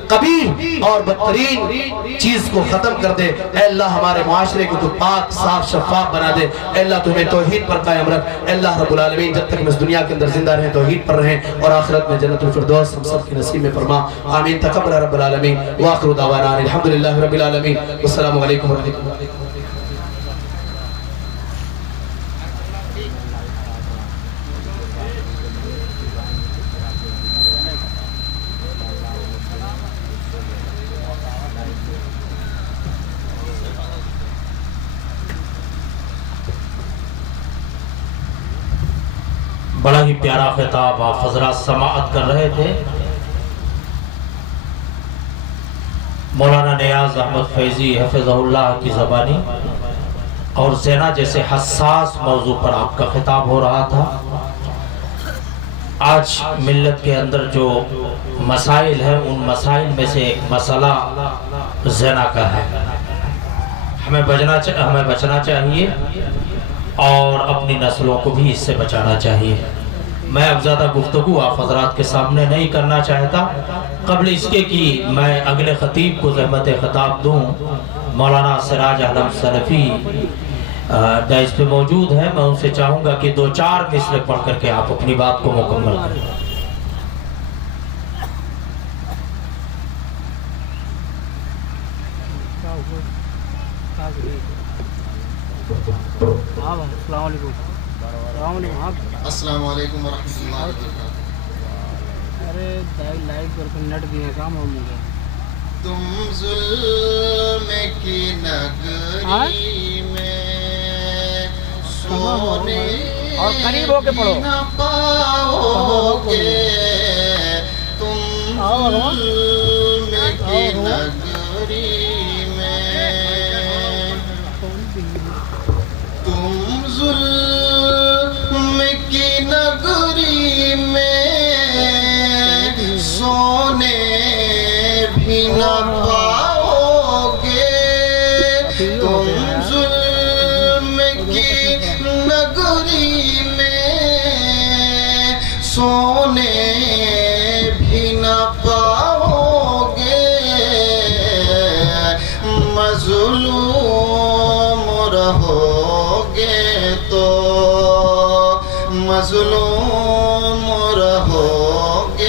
قبیح اور بدترین چیز کو ختم کر دے۔ اے اللہ ہمارے معاشرے کو تو پاک صاف شفاف بنا دے۔ اے اللہ تمہیں توحید پر قائم رکھ۔ اے اللہ رب العالمین جب تک ہم اس دنیا کے اندر زندہ رہیں توحید پر رہیں، اور آخرت میں جنت الفردوس ہم سب کی نصیب میں فرما۔ آمین تقبل رب العالمین وآخر دعوانا الحمدللہ رب العالمین والسلام علیکم ورحمۃ اللہ۔ بڑا ہی پیارا خطاب آپ حضرات سماعت کر رہے تھے۔ مولانا نیاز احمد فیضی حفظہ اللہ کی زبانی، اور زنا جیسے حساس موضوع پر آپ کا خطاب ہو رہا تھا۔ آج ملت کے اندر جو مسائل ہیں ان مسائل میں سے ایک مسئلہ زنا کا ہے۔ ہمیں بچنا چاہیے اور اپنی نسلوں کو بھی اس سے بچانا چاہیے۔ میں اب زیادہ گفتگو آپ حضرات کے سامنے نہیں کرنا چاہتا، قبل اس کے کہ میں اگلے خطیب کو زحمت خطاب دوں۔ مولانا سراج عالم سلفی دائز پہ موجود ہے، میں ان سے چاہوں گا کہ 2-4 مثلیں پڑھ کر کے آپ اپنی بات کو مکمل کریں۔ السلام علیکم۔ السلام علیکم ورحمۃ اللہ وبرکاتہ۔ ارے لائیو پر نیٹ بھی ہے کام ہو گیا۔ تم ظلم کی نگری میں سونے اور قریب ہو کے پڑھو نہ پاؤ گے، تم ظلم کی نگری میں، تم ظلم کی نگری میں سونے بھی نہ پاؤ گے، تم ظلم کی نگری میں سونے بھی نہ پاؤ گے، مظلوم رہو گے تو مظلوم رہو گے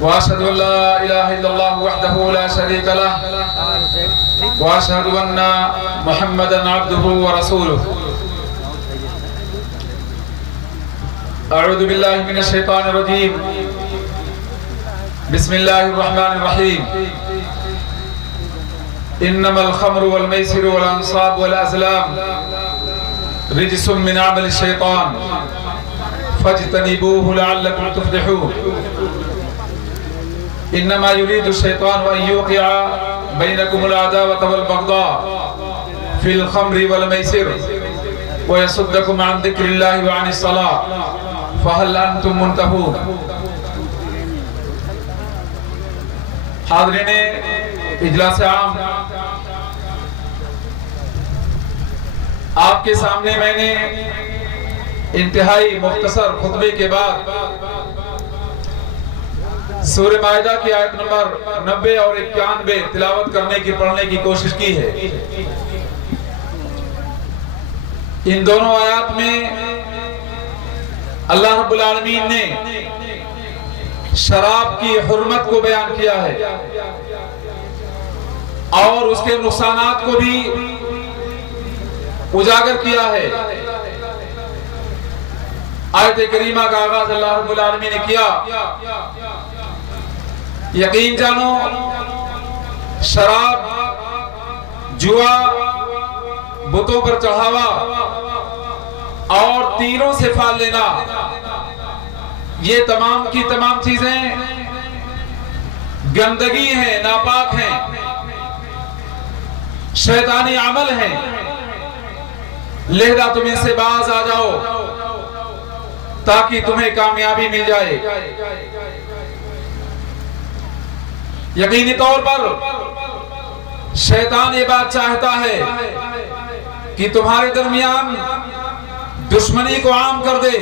وأشهد أن لا إله إلا الله وحده لا شريك له وأشهد أن محمدا عبده ورسوله أعوذ بالله من الشيطان الرجيم بسم الله الرحمن الرحيم إنما الخمر والميسر والأنصاب والأزلام رجس من عمل الشيطان فاجتنبوه لعلكم تفلحون إنما يريد الشيطان أن يوقع بينكم العداوة والبغضاء في الخمر والميسر ويصدكم عن ذكر الله وعن الصلاة فهل أنتم منتهون۔ حاضرین اجلاس عام، آپ کے سامنے میں نے انتہائی مختصر خطبے کے بعد سورہ مائدہ کی آیت نمبر 90 اور 91 تلاوت کرنے کی پڑھنے کی کوشش کی ہے۔ ان دونوں آیات میں اللہ رب العالمین نے شراب کی حرمت کو بیان کیا ہے اور اس کے نقصانات کو بھی اجاگر کیا ہے۔ آیت کریمہ کا آغاز اللہ رب العالمین نے کیا، یقین جانو شراب، جوا، بتوں پر چڑھاوا اور تیروں سے پھال لینا، یہ تمام کی تمام چیزیں گندگی ہیں، ناپاک ہیں، شیطانی عمل ہیں، لہذا تم ان سے باز آ جاؤ تاکہ تمہیں کامیابی مل جائے۔ یقینی طور پر شیطان یہ بات چاہتا ہے کہ تمہارے درمیان دشمنی کو عام کر دے،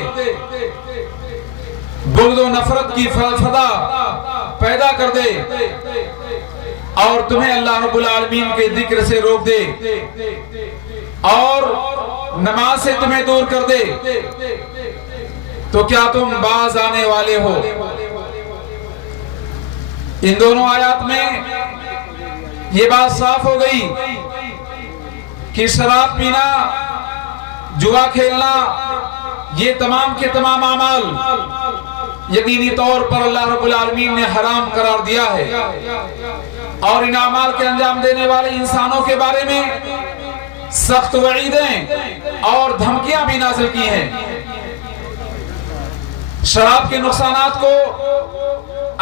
بغض و نفرت کی فضا پیدا کر دے اور تمہیں اللہ رب العالمین کے ذکر سے روک دے اور نماز سے تمہیں دور کر دے، تو کیا تم باز آنے والے ہو؟ ان دونوں آیات میں یہ بات صاف ہو گئی کہ شراب پینا، جوا کھیلنا، یہ تمام کے تمام اعمال یقینی طور پر اللہ رب العالمین نے حرام قرار دیا ہے اور ان اعمال کے انجام دینے والے انسانوں کے بارے میں سخت وعیدیں اور دھمکیاں بھی نازل کی ہیں۔ شراب کے نقصانات کو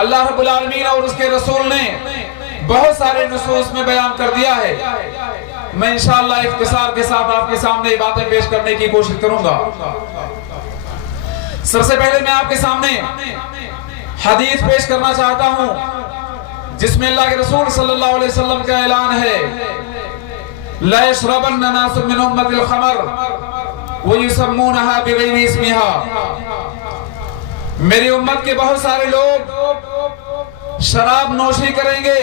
اللہ رب العالمین اور اس کے رسول نے بہت سارے نصوص میں بیان کر دیا ہے. میں انشاءاللہ اختصار کے ساتھ آپ کے سامنے یہ باتیں پیش کرنے کی کوشش کروں گا. سب سے پہلے میں آپ کے سامنے حدیث پیش کرنا چاہتا ہوں جس میں اللہ کے رسول صلی اللہ علیہ وسلم کا اعلان ہے لا يشربن ناس من امت الخمر ويسمونها بغیر اسمها. میری امت کے بہت سارے لوگ شراب نوشی کریں گے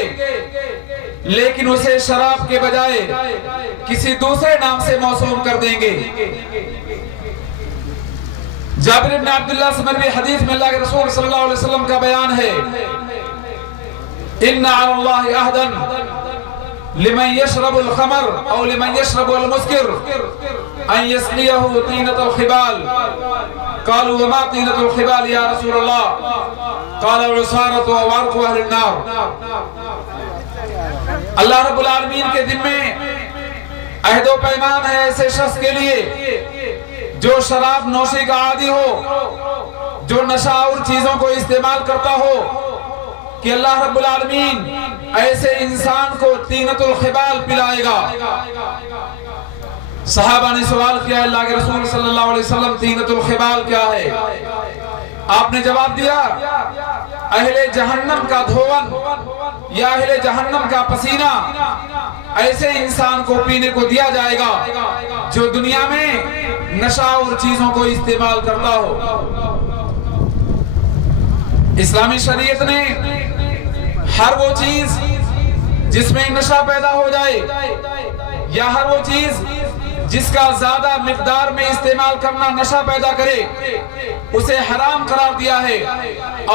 لیکن اسے شراب کے بجائے کسی دوسرے نام سے موسوم کر دیں گے. جابر بن عبداللہ سے مروی حدیث میں اللہ کے رسول صلی اللہ علیہ وسلم کا بیان ہے ان علی اللہ عہدا لمن یشرب الخمر او لمن یشرب المسکر ان یسقیہ طینۃ الخبال. قالوا وما طینۃ الخبال یا رسول اللہ؟ قال العصارۃ وعرق اہل النار. اللہ رب العالمین کے ذمے عہد و پیمان ہے ایسے شخص کے لیے جو شراب نوشی کا عادی ہو، جو نشہ اور چیزوں کو استعمال کرتا ہو، کہ اللہ رب العالمین ایسے انسان کو طینۃ الخبال پلائے گا. صحابہ نے سوال کیا اللہ کے رسول صلی اللہ علیہ وسلم طینۃ الخبال کیا ہے؟ آپ نے جواب دیا اہل جہنم کا دھون یا اہل جہنم کا پسینہ ایسے انسان کو پینے کو دیا جائے گا جو دنیا میں نشہ اور چیزوں کو استعمال کرتا ہو. اسلامی شریعت نے ہر وہ چیز جس میں نشہ پیدا ہو جائے یا ہر وہ چیز جس کا زیادہ مقدار میں استعمال کرنا نشہ پیدا کرے اسے حرام قرار دیا ہے.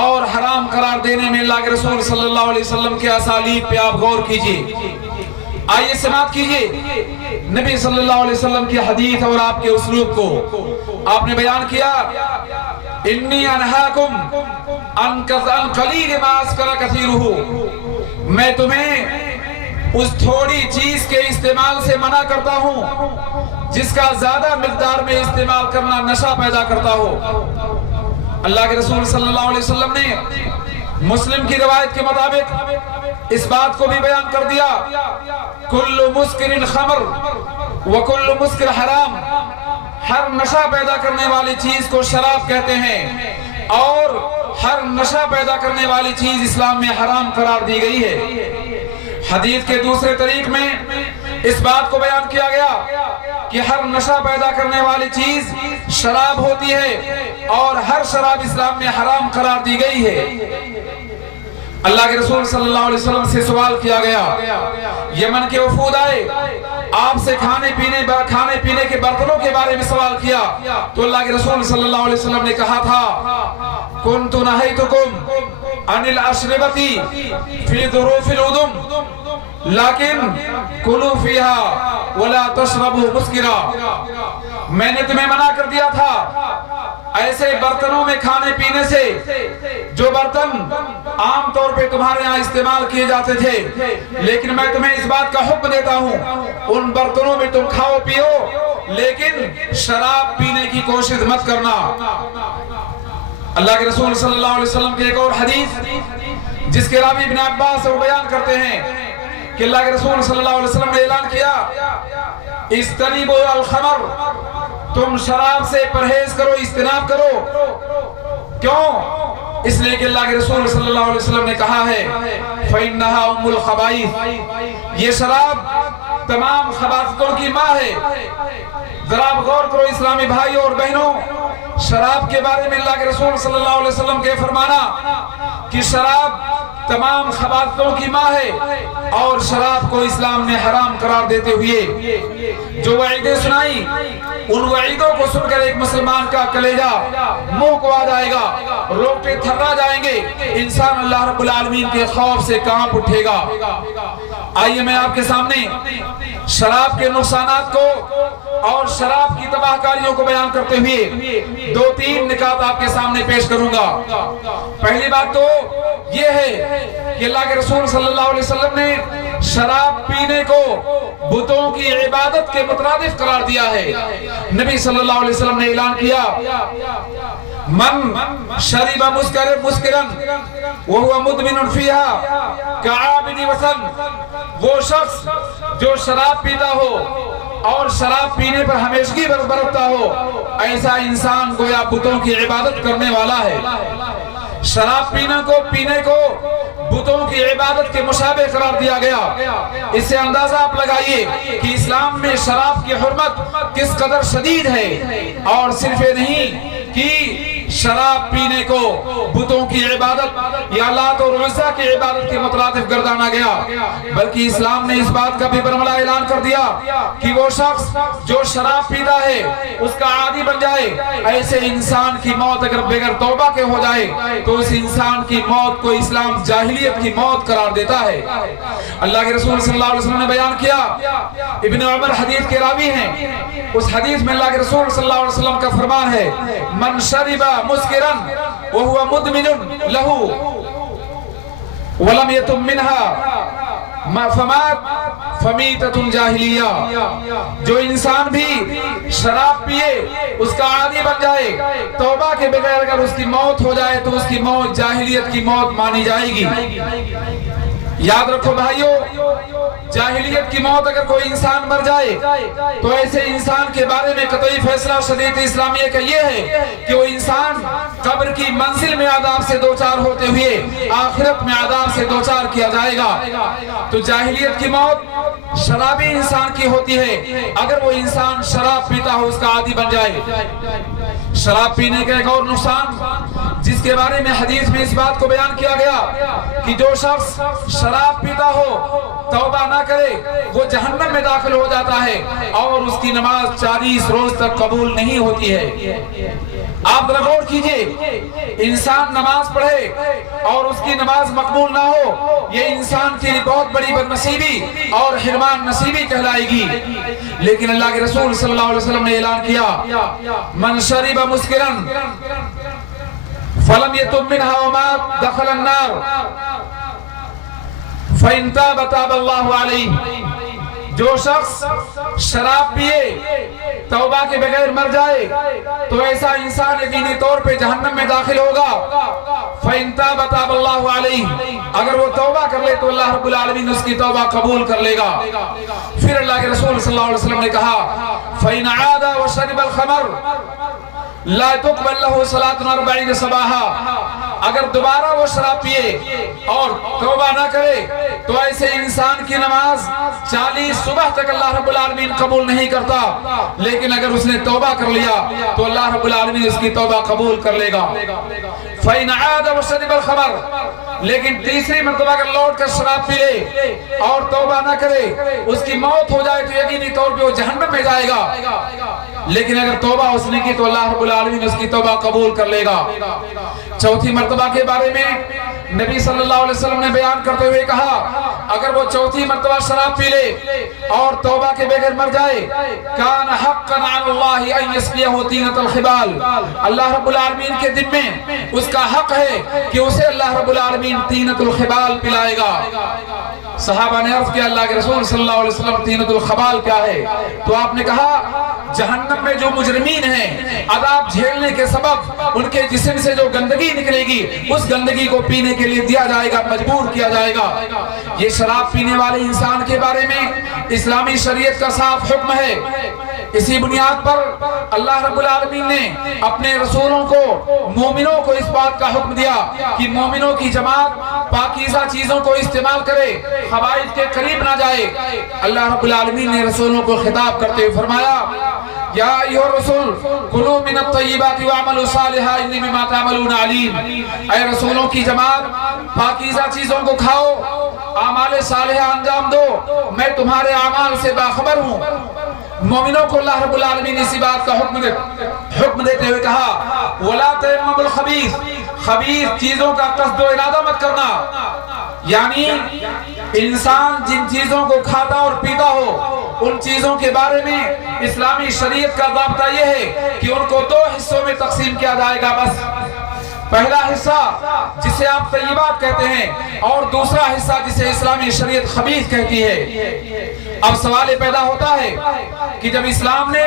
اور حرام قرار دینے میں اللہ کے رسول صلی اللہ علیہ وسلم کے اسالیب پہ آپ غور کیجئے. آئیے سماعت کیجئے نبی صلی اللہ علیہ وسلم کی حدیث اور آپ کے اسلوب کو. آپ نے بیان کیا انی انہاکم ان قلیل ما اسکر کثیرہ، میں تمہیں اس تھوڑی چیز کے استعمال سے منع کرتا ہوں جس کا زیادہ مقدار میں استعمال کرنا نشہ پیدا کرتا ہو. اللہ کے رسول صلی اللہ علیہ وسلم نے مسلم کی روایت کے مطابق اس بات کو بھی بیان کر دیا کل مسکر خمر وکل مسکر حرام. ہر نشہ پیدا کرنے والی چیز کو شراب کہتے ہیں اور ہر نشہ پیدا کرنے والی چیز اسلام میں حرام قرار دی گئی ہے. حدیث کے دوسرے طریق میں اس بات کو بیان کیا گیا کہ ہر نشہ پیدا کرنے والی چیز شراب ہوتی ہے اور ہر شراب اسلام میں حرام قرار دی گئی ہے. اللہ کے رسول صلی اللہ علیہ وسلم سے سوال کیا گیا، یمن کے وفود آئے، آپ سے کھانے پینے کے برتنوں کے بارے میں سوال کیا تو اللہ کے رسول صلی اللہ علیہ وسلم نے کہا تھا کنت نہیتکم عن الاشربۃ فی ظروف العدم لیکن کلوا فیہا ولا تشربوا مسکرا. میں نے تمہیں منع کر دیا تھا ایسے برتنوں میں کھانے پینے سے جو برتن عام طور پہ تمہارے ہاں استعمال کیے جاتے تھے، لیکن میں تمہیں اس بات کا حکم دیتا ہوں ان برتنوں میں تم کھاؤ پیو لیکن شراب پینے کی کوشش مت کرنا. اللہ کے رسول صلی اللہ علیہ وسلم کی ایک اور حدیث جس کے راوی ابن عباس وہ بیان کرتے ہیں کہ اللہ کے رسول صلی اللہ علیہ وسلم نے اعلان کیا اجتنبوا الخمر، تم شراب سے پرہیز کرو، اجتناب کرو. کیوں؟ اس لیے کہ اللہ کے رسول صلی اللہ علیہ وسلم نے کہا ہے فَإِنَّهَا أُمُّ الْخَبَائِثِ، یہ شراب تمام خباثتوں کی ماں ہے. ذرا آپ غور کرو اسلامی بھائیوں اور بہنوں، شراب کے بارے میں اللہ کے رسول صلی اللہ علیہ وسلم کے فرمانا کہ شراب تمام خباثتوں کی ماں ہے اور شراب کو اسلام نے حرام قرار دیتے ہوئے جو وعیدیں سنائی ان وعیدوں کو سن کر ایک مسلمان کا کلیجہ منہ کو آ جائے گا، روٹے تھرا جائیں گے، انسان اللہ رب العالمین کے خوف سے کانپ اٹھے گا. آئیے میں آپ کے سامنے شراب کے نقصانات کو اور شراب کی تباہ کاریوں کو بیان کرتے ہوئے دو تین نکات آپ کے سامنے پیش کروں گا. پہلی بات تو یہ ہے کہ اللہ کے رسول صلی اللہ علیہ وسلم نے شراب پینے کو بتوں کی عبادت کے مترادف قرار دیا ہے. نبی صلی اللہ علیہ وسلم نے اعلان کیا من شرب مسکرن وہو مدمن فیہا کعابد وسن، وہ شخص جو شراب پیتا ہو اور شراب پینے پر ہمیشگی برتتا ہو، ایسا انسان گویا بتوں کی عبادت کرنے والا ہے۔ شراب پینے کو بتوں کی عبادت کے مشابہ قرار دیا گیا۔ اس سے اندازہ آپ لگائیے کہ اسلام میں شراب کی حرمت کس قدر شدید ہے، اور صرف یہ نہیں کہ شراب پینے کو بتوں کی عبادت یا لات اور عزا کی عبادت کے مترادف گردانا گیا، بلکہ اسلام نے اس بات کا بھی برملا اعلان کر دیا کہ وہ شخص جو شراب پیتا ہے اس کا عادی بن جائے، ایسے انسان کی موت اگر بغیر توبہ کے ہو جائے تو اس انسان کی موت کو اسلام جاہلیت کی موت قرار دیتا ہے۔ اللہ کے رسول صلی اللہ علیہ وسلم نے بیان کیا، ابن عمر حدیث کے راوی ہیں، اس حدیث میں اللہ کے رسول صلی اللہ علیہ وسلم کا فرمان ہے، من شرب مسکرن وہو مدمن لہو ولم یتم منہا فمات فمیتۃ جاہلیہ، جو انسان بھی شراب پیے اس کا عادی بن جائے، توبہ کے بغیر اگر اس کی موت ہو جائے تو اس کی موت جاہلیت کی موت مانی جائے گی۔ یاد رکھو بھائیو، جاہلیت کی موت اگر کوئی انسان مر جائے تو ایسے انسان کے بارے میں قطعی فیصلہ شریعت اسلامیہ کا یہ ہے کہ وہ انسان قبر کی منزل میں عذاب سے دوچار ہوتے ہوئے آخرت میں عذاب سے دوچار کیا جائے گا۔ تو جاہلیت کی موت شرابی انسان کی ہوتی ہے اگر وہ انسان شراب پیتا ہو، اس کا عادی بن جائے۔ شراب پینے کا ایک اور نقصان جس کے بارے میں حدیث میں اس بات کو بیان کیا گیا کہ جو شخص شراب پیتا ہو توبہ نہ کرے وہ جہنم میں داخل ہو جاتا ہے اور اس کی نماز 40 روز تک قبول نہیں ہوتی ہے۔ آپ غور کیجئے، انسان نماز پڑھے اور اس کی نماز مقبول نہ ہو، یہ انسان کے لیے بہت بڑی بدنصیبی اور حرمان نصیبی کہلائے گی، لیکن اللہ کے رسول صلی اللہ علیہ وسلم نے اعلان کیا، من شرب مسکرن فلم یتم منہا ومات دخل النار فإن تاب تاب اللہ علیہ، جو شخص شراب پیے توبہ کے بغیر مر جائے تو ایسا انسان یقینی طور پہ جہنم میں داخل ہوگا۔ فإن تاب تاب اللہ علیہ، اگر وہ توبہ کر لے تو اللہ رب العالمین اس کی توبہ قبول کر لے گا۔ پھر اللہ کے رسول صلی اللہ علیہ وسلم نے کہا، فإن عاد وشرب الخمر لا تقبل له صلاة 40 صباحا، اگر دوبارہ وہ شراب پیے اور توبہ نہ کرے تو ایسے انسان کی نماز 40 صبح تک اللہ رب العالمین قبول نہیں کرتا، لیکن اگر اس نے توبہ کر لیا تو اللہ رب العالمین اس کی توبہ قبول کر لے گا۔ فَإِنْ عَادَ وَشَرِبَ الْخَمْرَ، لیکن تیسری مرتبہ اگر لوٹ کر شراب پی لے اور توبہ نہ کرے، اس کی موت ہو جائے تو یقینی طور پہ وہ جہنم میں جائے گا، لیکن اگر توبہ اس نے کی تو اللہ رب العالمین اس کی توبہ قبول کر لے گا۔ چوتھی مرتبہ کے بارے میں نبی صلی اللہ علیہ وسلم نے بیان کرتے ہوئے کہا، اگر وہ چوتھی مرتبہ شراب پی لے اور توبہ کے بغیر مر جائے، کان حقا علی اللہ ان یسقیہ طینۃ الخبال، اللہ رب العالمین کے ذمے اس کا حق ہے کہ اسے اللہ رب العالمین طینۃ الخبال پلائے گا۔ صحابہ نے عرض کیا، اللہ کے رسول صلی اللہ علیہ وسلم طینۃ الخبال کیا ہے؟ تو آپ نے کہا، جہنم میں جو مجرمین ہیں عذاب جھیلنے کے سبب ان کے جسم سے جو گندگی نکلے گی اس گندگی کو پینے کے لیے دیا جائے گا، مجبور کیا جائے گا۔ یہ شراب پینے والے انسان کے بارے میں اسلامی شریعت کا صاف حکم ہے۔ اسی بنیاد پر اللہ رب العالمین نے اپنے رسولوں کو مومنوں کو اس بات کا حکم دیا کہ مومنوں کی جماعت پاکیزہ چیزوں کو استعمال کرے، خبائث کے قریب نہ جائے۔ اللہ رب العالمین نے رسولوں کو خطاب کرتے ہوئے فرمایا، یا ایھا الرسول کلوا من الطیبات واعملوا صالحا انی بما تعملون علیم، اے رسولوں کی جماعت پاکیزہ چیزوں کو کھاؤ، اعمال صالحہ انجام دو، میں تمہارے اعمال سے باخبر ہوں۔ مومنوں کو اللہ رب العالمین اسی بات کا حکم دیتے ہوئے کہا، وَلَا تَيَمَّمُوا الْخَبِيثَ، خبیث چیزوں کا قصد و ارادہ مت کرنا، یعنی انسان جن چیزوں کو کھاتا اور پیتا ہو ان چیزوں کے بارے میں اسلامی شریعت کا ضابطہ یہ ہے کہ ان کو 2 حصوں میں تقسیم کیا جائے گا بس۔ پہلا حصہ جسے آپ طیبات کہتے ہیں اور دوسرا حصہ جسے اسلامی شریعت خبیث کہتی ہے۔ اب سوال پیدا ہوتا ہے کہ جب اسلام نے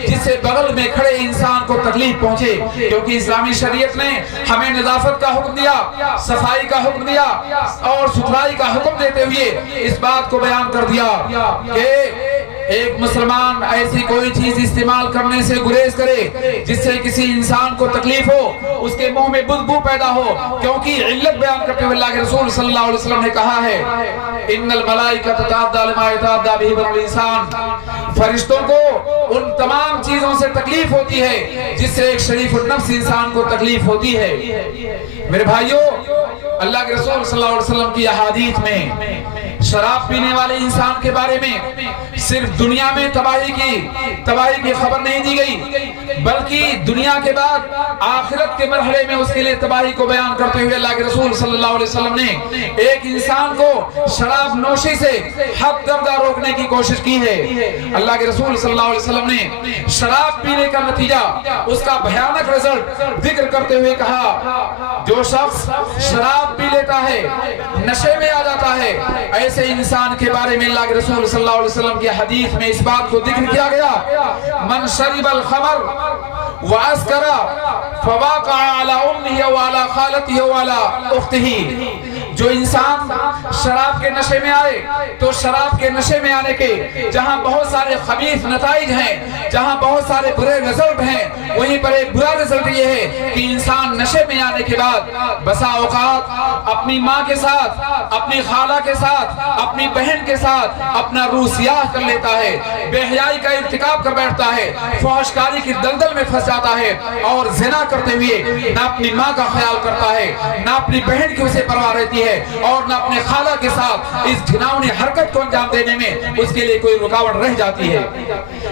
جس سے بغل میں کھڑے انسان کو تکلیف پہنچے، کیونکہ اسلامی شریعت نے ہمیں نظافت کا حکم دیا، صفائی کا حکم دیا اور ستھرائی کا حکم دیتے ہوئے اس بات کو بیان کر دیا کہ ایک مسلمان ایسی کوئی چیز استعمال کرنے سے گریز کرے جس سے کسی انسان کو تکلیف ہو، اس کے منہ میں بدبو پیدا ہو، کیونکہ علت بیان کرتے ہوئے اللہ کے رسول صلی اللہ علیہ وسلم نے کہا ہے ان الملائکۃ تتعدی لما یتعدی بہ بنو الانسان، فرشتوں کو ان تمام چیزوں سے تکلیف ہوتی ہے جس سے ایک شریف النفس انسان کو تکلیف ہوتی ہے۔ میرے بھائیوں، اللہ کے رسول صلی اللہ علیہ وسلم کی احادیث میں شراب پینے والے انسان کے بارے میں صرف دنیا میں تباہی کی خبر نہیں دی گئی، بلکہ دنیا کے بعد آخرت کے مرحلے میں اس کے لیے تباہی کو بیان کرتے ہوئے اللہ کے رسول صلی اللہ علیہ وسلم نے ایک انسان کو شراب نوشی سے حد درجہ روکنے کی کوشش کی ہے۔ اللہ کے رسول صلی اللہ علیہ وسلم نے شراب پینے کا نتیجہ، اس کا بھیانک رزلٹ ذکر کرتے ہوئے کہا جو شخص شراب پی لیتا ہے، نشے میں آ جاتا ہے، ایسے انسان کے بارے میں اللہ کے رسول صلی اللہ علیہ وسلم کی حدیث میں اس بات کو ذکر کیا گیا من شرب الخمر واسکر فواقع علی امہ وعلی خالتہ وعلی اختہ، جو انسان شراب کے نشے میں آئے تو شراب کے نشے میں آنے کے جہاں بہت سارے خبیث نتائج ہیں، جہاں بہت سارے برے رزلٹ ہیں، وہیں پر ایک برا رزلٹ یہ ہے کہ انسان نشے میں آنے کے بعد بسا اوقات اپنی ماں کے ساتھ، اپنی خالہ کے ساتھ، اپنی بہن کے ساتھ اپنا روح سیاہ کر لیتا ہے، بے حیائی کا ارتکاب کر بیٹھتا ہے، فحشکاری کی دلدل میں پھنس جاتا ہے اور زنا کرتے ہوئے نہ اپنی ماں کا خیال کرتا ہے، نہ اپنی بہن کی اسے پرواہ رہتی ہے اور نہ اپنے خالہ کے ساتھ اس گھناؤنی حرکت کو انجام دینے میں اس کے لیے کوئی رکاوٹ رہ جاتی ہے۔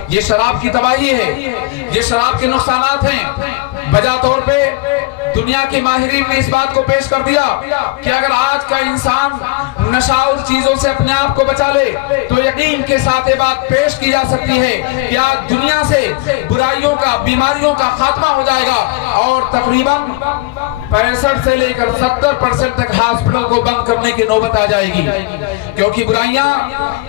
یہ شراب کی تباہی ہے، یہ شراب کے نقصانات ہیں۔ بجا طور پہ دنیا کے ماہرین نے اس بات کو پیش کر دیا کہ اگر آج کا انسان نشاور چیزوں سے اپنے آپ کو بچا لے تو یقین کے ساتھ یہ بات پیش کی جا سکتی ہے کہ آج دنیا سے برائیوں کا، بیماریوں کا خاتمہ ہو جائے گا اور تقریباً 65 سے لے کر 70% تک ہاسپٹل کو بند کرنے کی نوبت آ جائے گی، کیونکہ برائیاں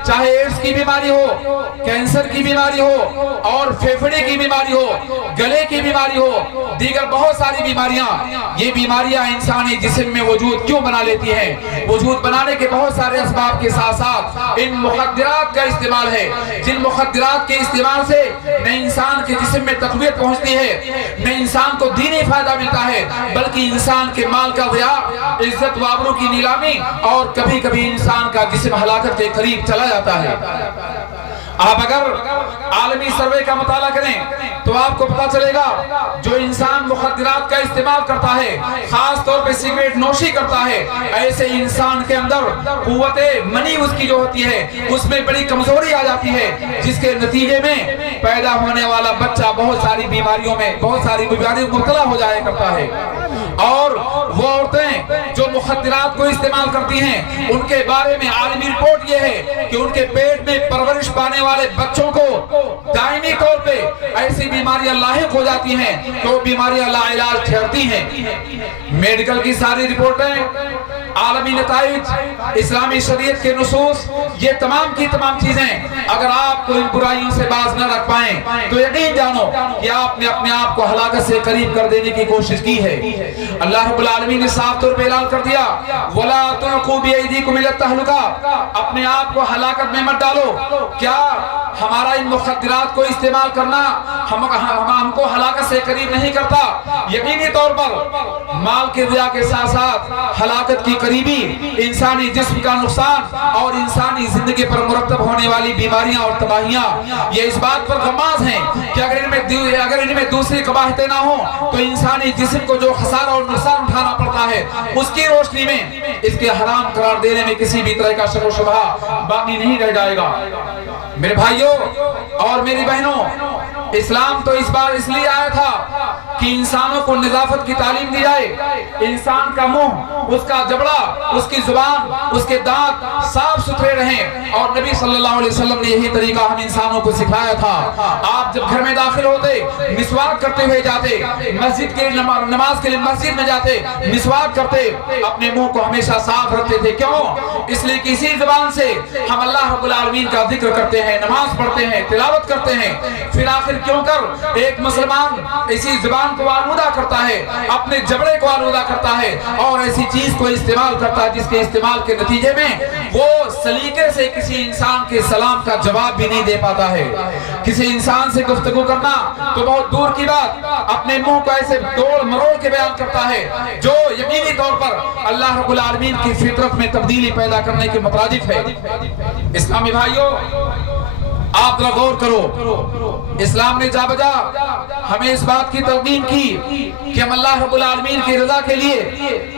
چاہے ایڈز کی بیماری ہو، کینسر کی بیماری ہو اور پھیپھڑے کی بیماری ہو، گلے کی بیماری ہو، دیگر بہت ساری بیماریاں، یہ بیماریاں انسانی جسم میں وجود کیوں بنا لیتی ہیں؟ وجود بنانے کے بہت سارے اسباب کے ساتھ ساتھ ان مخدرات کا استعمال ہے، جن مخدرات کے استعمال سے نہ انسان کے جسم میں تقویت پہنچتی ہے، نہ انسان کو دینی فائدہ ملتا ہے، بلکہ انسان کے مال کا ضیاع، عزت و آبرو کی نیلامی اور کبھی کبھی انسان کا جسم ہلاکت کے قریب چلا جاتا ہے۔ آپ اگر عالمی سروے کا مطالعہ کریں تو آپ کو پتا چلے گا جو انسان مخدرات کا استعمال کرتا ہے، خاص طور پہ سگریٹ نوشی کرتا ہے، ایسے انسان کے اندر قوت منی اس کی جو ہوتی ہے اس میں بڑی کمزوری آ جاتی ہے، جس کے نتیجے میں پیدا ہونے والا بچہ بہت ساری بیماریوں میں مبتلا ہو جایا کرتا ہے۔ اور وہ عورتیں جو مخدرات کو استعمال کرتی ہیں ان کے بارے میں عالمی رپورٹ یہ ہے کہ ان کے پیٹ میں پرورش پانے والے بچوں کو دائمی طور پہ ایسی بیماریاں لاحق ہو جاتی ہیں کہ وہ بیماریاں لا علاج ٹھہرتی ہیں۔ میڈیکل کی ساری رپورٹیں، عالمی نتائج، اسلامی شریعت کے نصوص، یہ تمام کی تمام چیزیں اگر آپ کو ان برائیوں سے باز نہ رکھ پائیں تو یقین جانو کہ آپ نے اپنے آپ کو ہلاکت سے قریب کر دینے کی کوشش کی ہے۔ اللہ رب العالمین نے صاف طور پہ اعلان کر دیا وَلَا تُلْقُوا بِأَيْدِيكُمْ إِلَى التَّهْلُكَةِ، اپنے آپ کو ہلاکت میں مت ڈالو۔ کیا ہمارا ان مخدرات کو استعمال کرنا ہم کو ہلاکت سے قریب نہیں کرتا؟ یقینی طور پر مال کے ضیاع کے ساتھ ساتھ ہلاکت کی قریبی، انسانی جسم کا نقصان اور انسانی زندگی پر مرتب ہونے والی بیماریاں اور تباہیاں یہ اس بات پر غماز ہیں کہ اگر ان میں دوسری قباحتیں نہ ہوں تو انسانی جسم کو جو خسارہ اور نقصان اٹھانا پڑتا ہے اس کی روشنی میں اس کے حرام قرار دینے میں کسی بھی طرح کا شک و شبہ باقی نہیں رہ جائے گا۔ میرے بھائیوں اور میری بہنوں، اسلام تو اس بار اس لیے آیا تھا کہ انسانوں کو نظافت کی تعلیم دی جائے، انسان کا منہ، اس کا جبڑا، اس کی زبان، اس کے دانت صاف ستھرے رہیں، اور نبی صلی اللہ علیہ وسلم نے یہی طریقہ ہم انسانوں کو سکھایا تھا۔ آپ جب گھر میں داخل ہوتے مسواک کرتے ہوئے جاتے، مسجد کے نماز کے لیے مسجد میں جاتے مسواک کرتے، اپنے منہ کو ہمیشہ صاف رکھتے تھے۔ کیوں؟ اس لیے کہ اسی زبان سے ہم اللہ رب العالمین کا ذکر کرتے ہیں، نماز پڑھتے ہیں، تلاوت کرتے ہیں۔ پھر آخر کیوں کر ایک مسلمان اسی زبان کو آلودہ کرتا ہے، اپنے جبڑے کو آلودہ کرتا ہے، اور ایسی چیز کو استعمال کرتا ہے جس کے استعمال کے نتیجے میں وہ سلیقے سے کسی انسان کے سلام کا جواب بھی نہیں دے پاتا ہے۔ کسی انسان سے گفتگو کرنا تو بہت دور کی بات، اپنے منہ کو ایسے توڑ مروڑ کے بیان کرتا ہے جو یقینی طور پر اللہ رب العالمین کی فطرت میں تبدیلی پیدا کرنے کے مترادف ہے۔ اسلامی بھائیوں، آپ ذرا غور کرو، اسلام نے جا بجا ہمیں اس بات کی تلقین کی کہ ہم اللہ رب العالمین کی رضا کے لیے،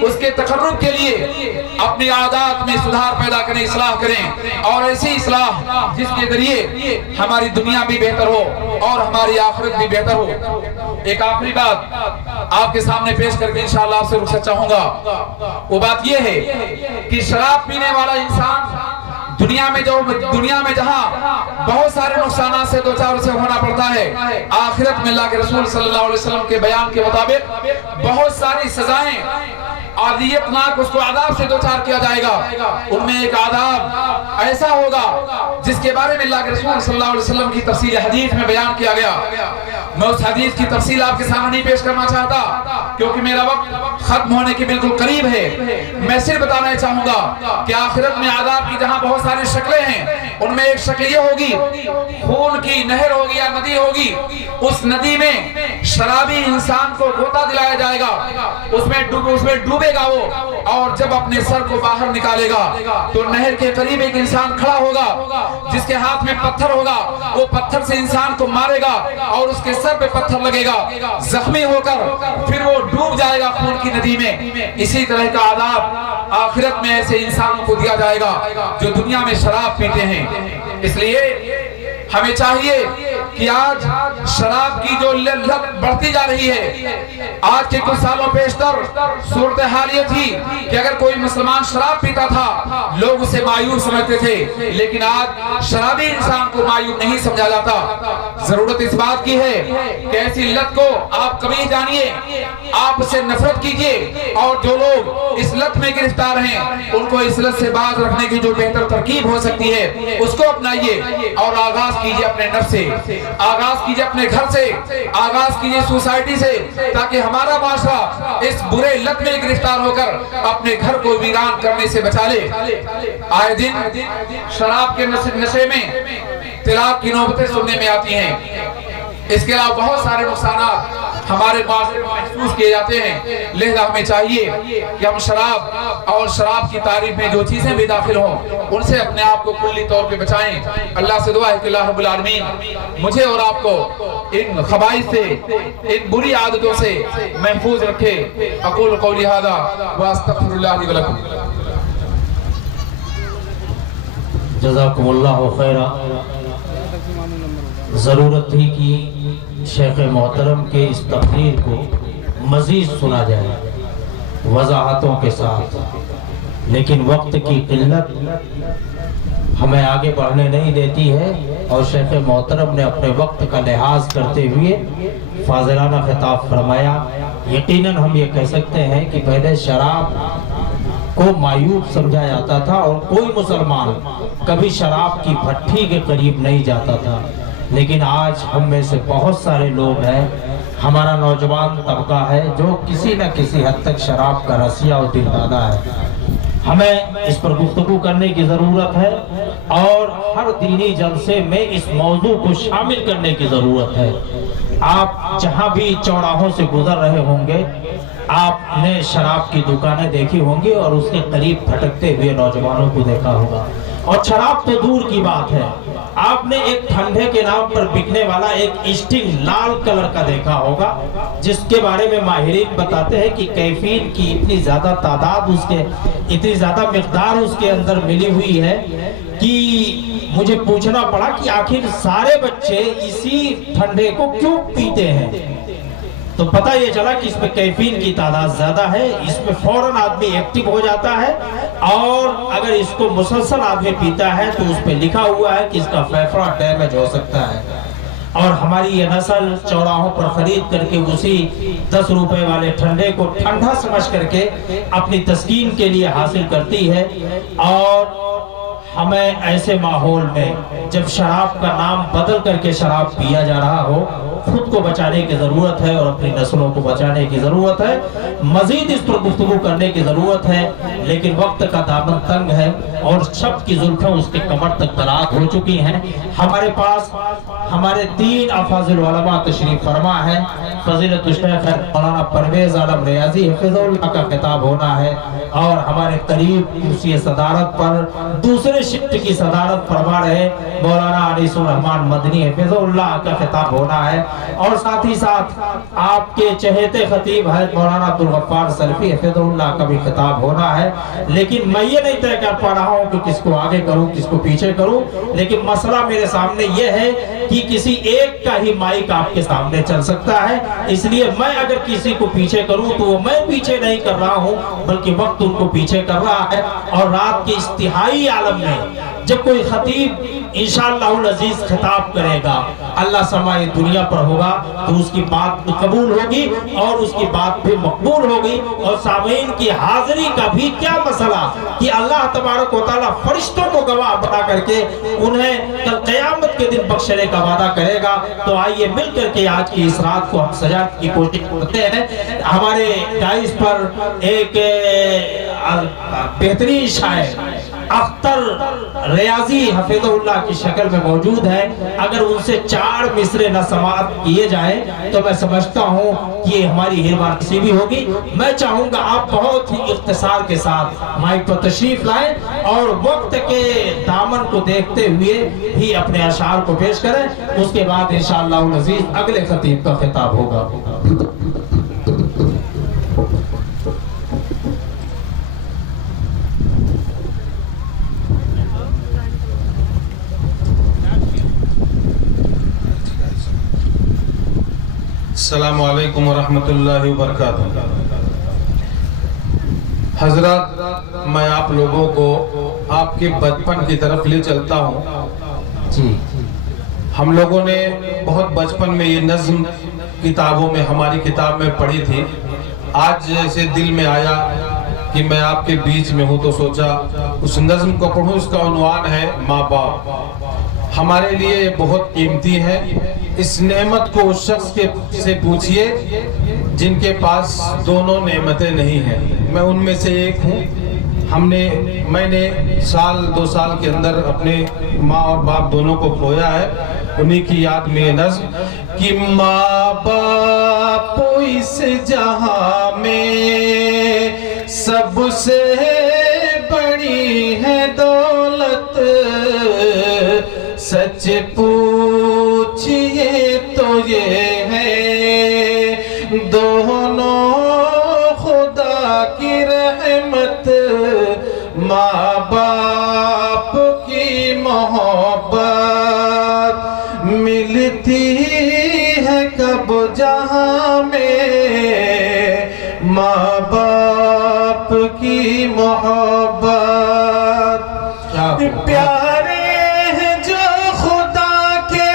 اس کے تقرب کے لیے اپنی عادات میں سدھار پیدا کریں، اصلاح کریں، اور ایسی اصلاح جس کے ذریعے ہماری دنیا بھی بہتر ہو اور ہماری آخرت بھی بہتر ہو۔ ایک آخری بات آپ کے سامنے پیش کر کے انشاءاللہ آپ سے رخصت چاہوں گا۔ وہ بات یہ ہے کہ شراب پینے والا انسان دنیا میں جہاں بہت سارے نقصانات سے دوچار سے ہونا پڑتا ہے، آخرت میں اللہ کے رسول صلی اللہ علیہ وسلم کے بیان کے مطابق بہت ساری سزائیں عذیتناک اس کو عذاب سے دوچار کیا جائے گا۔ ان میں ایک عذاب ایسا ہوگا جس کے بارے میں اللہ کے رسول صلی اللہ علیہ وسلم کی تفصیل حدیث میں بیان کیا گیا۔ میں اس حدیث کی تفصیل آپ کے سامنے نہیں پیش کرنا چاہتا کیونکہ میرا وقت ختم ہونے کے بالکل قریب ہے۔ میں صرف بتانا چاہوں گا کہ آخرت میں عذاب کی جہاں بہت ساری شکلیں ہیں، ان میں ایک شکل یہ ہوگی، خون کی نہر ہوگی یا ندی ہوگی، اس ندی میں شرابی انسان کو غوطہ دلایا جائے گا، اس میں ڈوبے گا وہ، اور جب اپنے سر کو باہر نکالے گا تو نہر کے قریب ایک انسان کھڑا ہوگا جس کے ہاتھ میں پتھر ہوگا، وہ پتھر سے انسان کو مارے گا اور اس کے سر پہ پتھر لگے گا، زخمی ہو کر پھر وہ ڈوب جائے گا خون کی ندی میں۔ اسی طرح کا عذاب آخرت میں ایسے انسانوں کو دیا جائے گا جو دنیا میں شراب پیتے ہیں۔ اس لیے ہمیں چاہیے کہ آج شراب کی جو لت بڑھتی جا رہی ہے، آج کے کچھ سالوں پیشتر صورتحال یہ تھی کہ اگر کوئی مسلمان شراب پیتا تھا لوگ اسے مایوس سمجھتے تھے، لیکن آج شرابی انسان کو مایوس نہیں سمجھا جاتا۔ ضرورت اس بات کی ہے کہ ایسی لت کو آپ کبھی جانیے، آپ اسے نفرت کیجئے، اور جو لوگ اس لت میں گرفتار ہیں ان کو اس لت سے باز رکھنے کی جو بہتر ترکیب ہو سکتی ہے اس کو اپنائیے، اور آغاز کیجئے اپنے نفس سے، آغاز کیجئے اپنے گھر سے، آغاز کیجئے سوسائٹی سے، تاکہ ہمارا معاشرہ اس برے لت میں گرفتار ہو کر اپنے گھر کو ویران کرنے سے بچا لے۔ آئے دن شراب کے نشے میں طلاق کی نوبتیں سننے میں آتی ہیں، اس کے علاوہ بہت سارے نقصانات ہمارے معاشرے میں محسوس کیے جاتے ہیں۔ لہذا ہمیں چاہیے کہ ہم شراب اور شراب کی تعریف میں جو چیزیں بھی داخل ہوں ان سے اپنے آپ کو کلی طور پہ بچائیں۔ اللہ سے دعا ہے کہ اللہ رب العالمین مجھے اور آپ کو ان خبائث سے، ان بری عادتوں سے محفوظ رکھے۔ اقول قولی ھذا واستغفر اللہ لی ولکم۔ جزاکم اللہ خیرا۔ ضرورت تھی کہ شیخ محترم کے اس تقریر کو مزید سنا جائے وضاحتوں کے ساتھ، لیکن وقت کی قلت ہمیں آگے بڑھنے نہیں دیتی ہے، اور شیخ محترم نے اپنے وقت کا لحاظ کرتے ہوئے فاضلانہ خطاب فرمایا۔ یقیناً ہم یہ کہہ سکتے ہیں کہ پہلے شراب کو معیوب سمجھا جاتا تھا اور کوئی مسلمان کبھی شراب کی بھٹی کے قریب نہیں جاتا تھا، لیکن آج ہم میں سے بہت سارے لوگ ہیں، ہمارا نوجوان طبقہ ہے جو کسی نہ کسی حد تک شراب کا رسیہ اور دلدادہ ہے۔ ہمیں اس پر گفتگو کرنے کی ضرورت ہے اور ہر دینی جلسے میں اس موضوع کو شامل کرنے کی ضرورت ہے۔ آپ جہاں بھی چوراہوں سے گزر رہے ہوں گے آپ نے شراب کی دکانیں دیکھی ہوں گی اور اس کے قریب بھٹکتے ہوئے نوجوانوں کو دیکھا ہوگا، اور شراب تو دور کی بات ہے، آپ نے ایک ٹھنڈے کے نام پر بکنے والا ایک اسٹنگ لال کلر کا دیکھا ہوگا، جس کے بارے میں ماہرین بتاتے ہیں کہ کیفین کی اتنی زیادہ تعداد اتنی زیادہ مقدار اس کے اندر ملی ہوئی ہے کہ مجھے پوچھنا پڑا کہ آخر سارے بچے اسی ٹھنڈے کو کیوں پیتے ہیں۔ تو تو پتہ یہ چلا کہ اس میں کیفین کی تعداد زیادہ ہے، اس میں فوراً آدمی ایکٹیو ہو جاتا ہے، اور اگر اس کو مسلسل آدمی پیتا ہے تو اس پہ لکھا ہوا ہے کہ اس کا پھیپھڑا ڈیمیج ہو سکتا ہے۔ اور ہماری یہ نسل چوراہوں پر خرید کر کے اسی 10 روپے والے ٹھنڈے کو ٹھنڈا سمجھ کر کے اپنی تسکین کے لیے حاصل کرتی ہے، اور ہمیں ایسے ماحول میں جب شراب کا نام بدل کر کے شراب پیا جا رہا ہو، خود کو بچانے کی ضرورت ہے اور اپنی نسلوں کو بچانے کی ضرورت ہے۔ مزید اس پر گفتگو کرنے کی ضرورت ہے، لیکن وقت کا دامن تنگ ہے اور شب کی زلفیں اس کے کمر تک دراز ہو چکی ہیں۔ ہمارے پاس ہمارے 3 افاضل علماء تشریف فرما ہے۔ فضیلت الشیخ مولانا پرویز عالم ریاضی حفظ اللہ کا خطاب ہونا ہے، اور ہمارے قریب کرسی صدارت پر دوسرے شفٹ کی صدارت فرما رہے مولانا انیس الرحمن مدنی حفظ اللہ کا خطاب ہونا ہے، اور ساتھ ہی ساتھ آپ کے چہیتے خطیب حضرت مولانا عبدالغفار سلفی حفظ اللہ کا بھی خطاب ہونا ہے۔ لیکن میں یہ نہیں طے کر پا رہا ہوں کہ کس کو آگے کروں کس کو پیچھے کروں، لیکن مسئلہ میرے سامنے یہ ہے کہ کسی ایک کا ہی مائک آپ کے سامنے چل سکتا ہے، اس لیے میں اگر کسی کو پیچھے کروں تو وہ میں پیچھے نہیں کر رہا ہوں بلکہ وقت ان کو پیچھے کر رہا ہے۔ اور رات کے استہائی عالم میں جب کوئی خطیب انشاءاللہ العزیز خطاب کرے گا، اللہ سمائی دنیا پر ہوگا تو اس کی بات قبول ہوگی اور اس کی بات بھی مقبول ہوگی۔ اور سامعین کی حاضری کا بھی کیا مسئلہ کہ اللہ تبارک و تعالیٰ فرشتوں کو گواہ بنا کر کے انہیں کل قیامت کے دن بخشنے کا وعدہ کرے گا۔ تو آئیے مل کر کے آج کی اس رات کو ہم سجانے کی کوشش کرتے ہیں۔ ہمارے ڈائس پر ایک بہترین شاعر اختر ریاضی حفظ اللہ کی شکل میں موجود ہے، اگر ان سے 4 مصرے نہ سماعت کیے جائیں تو میں سمجھتا ہوں کہ یہ ہماری ہرمان کسی بھی ہوگی۔ میں چاہوں گا آپ بہت ہی اختصار کے ساتھ مائک پر تشریف لائیں اور وقت کے دامن کو دیکھتے ہوئے ہی اپنے اشعار کو پیش کریں، اس کے بعد انشاءاللہ العزیز اگلے خطیب کا خطاب ہوگا۔ السلام علیکم ورحمۃ اللہ وبرکاتہ۔ حضرات، میں آپ لوگوں کو آپ کے بچپن کی طرف لے چلتا ہوں۔ ہم لوگوں نے بہت بچپن میں یہ نظم کتابوں میں ہماری کتاب میں پڑھی تھی۔ آج جیسے دل میں آیا کہ میں آپ کے بیچ میں ہوں تو سوچا اس نظم کو پڑھوں۔ اس کا عنوان ہے ماں باپ۔ ہمارے لیے یہ بہت قیمتی ہے۔ اس نعمت کو اس شخص سے پوچھئے جن کے پاس دونوں نعمتیں نہیں ہیں۔ میں ان میں سے ایک ہوں۔ میں نے 1-2 سال کے اندر اپنے ماں اور باپ دونوں کو کھویا ہے۔ انہی کی یاد میں یہ نظم کہ ماں باپ اس جہاں میں سب سے بڑی ہے دولت، سچ پوچھئے تو یہ ہے دونوں خدا کی رحمت، ماں باپ کی محبت ملتی ہے کب جہاں میں، ماں باپ کی محبت پیارے ہیں جو خدا کے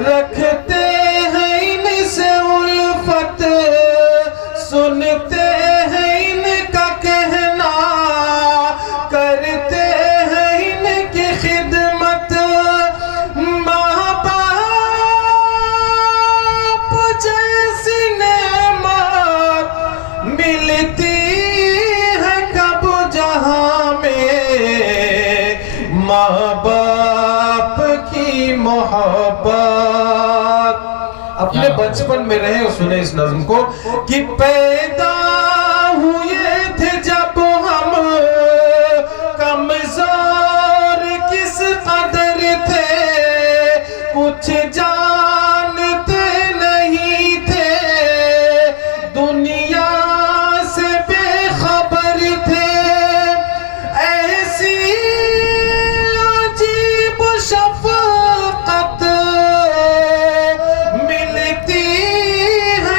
رکھتے ہیں ان سے الفت، سنتے ہیں ان کا کہنا کرتے ہیں ان کی خدمت، ماں باپ جیسی نعمت ملتی ہے کب جہاں میں، ماں باپ کی محبت۔ اپنے بچپن میں رہے اور سنے اس نظم کو کہ پیدا ہوئے تھے جب ہم کمزور کس قدر تھے، کچھ جانتے نہیں تھے، دنیا سے بے خبر تھے، ایسی عجیب شفقت ملتی ہے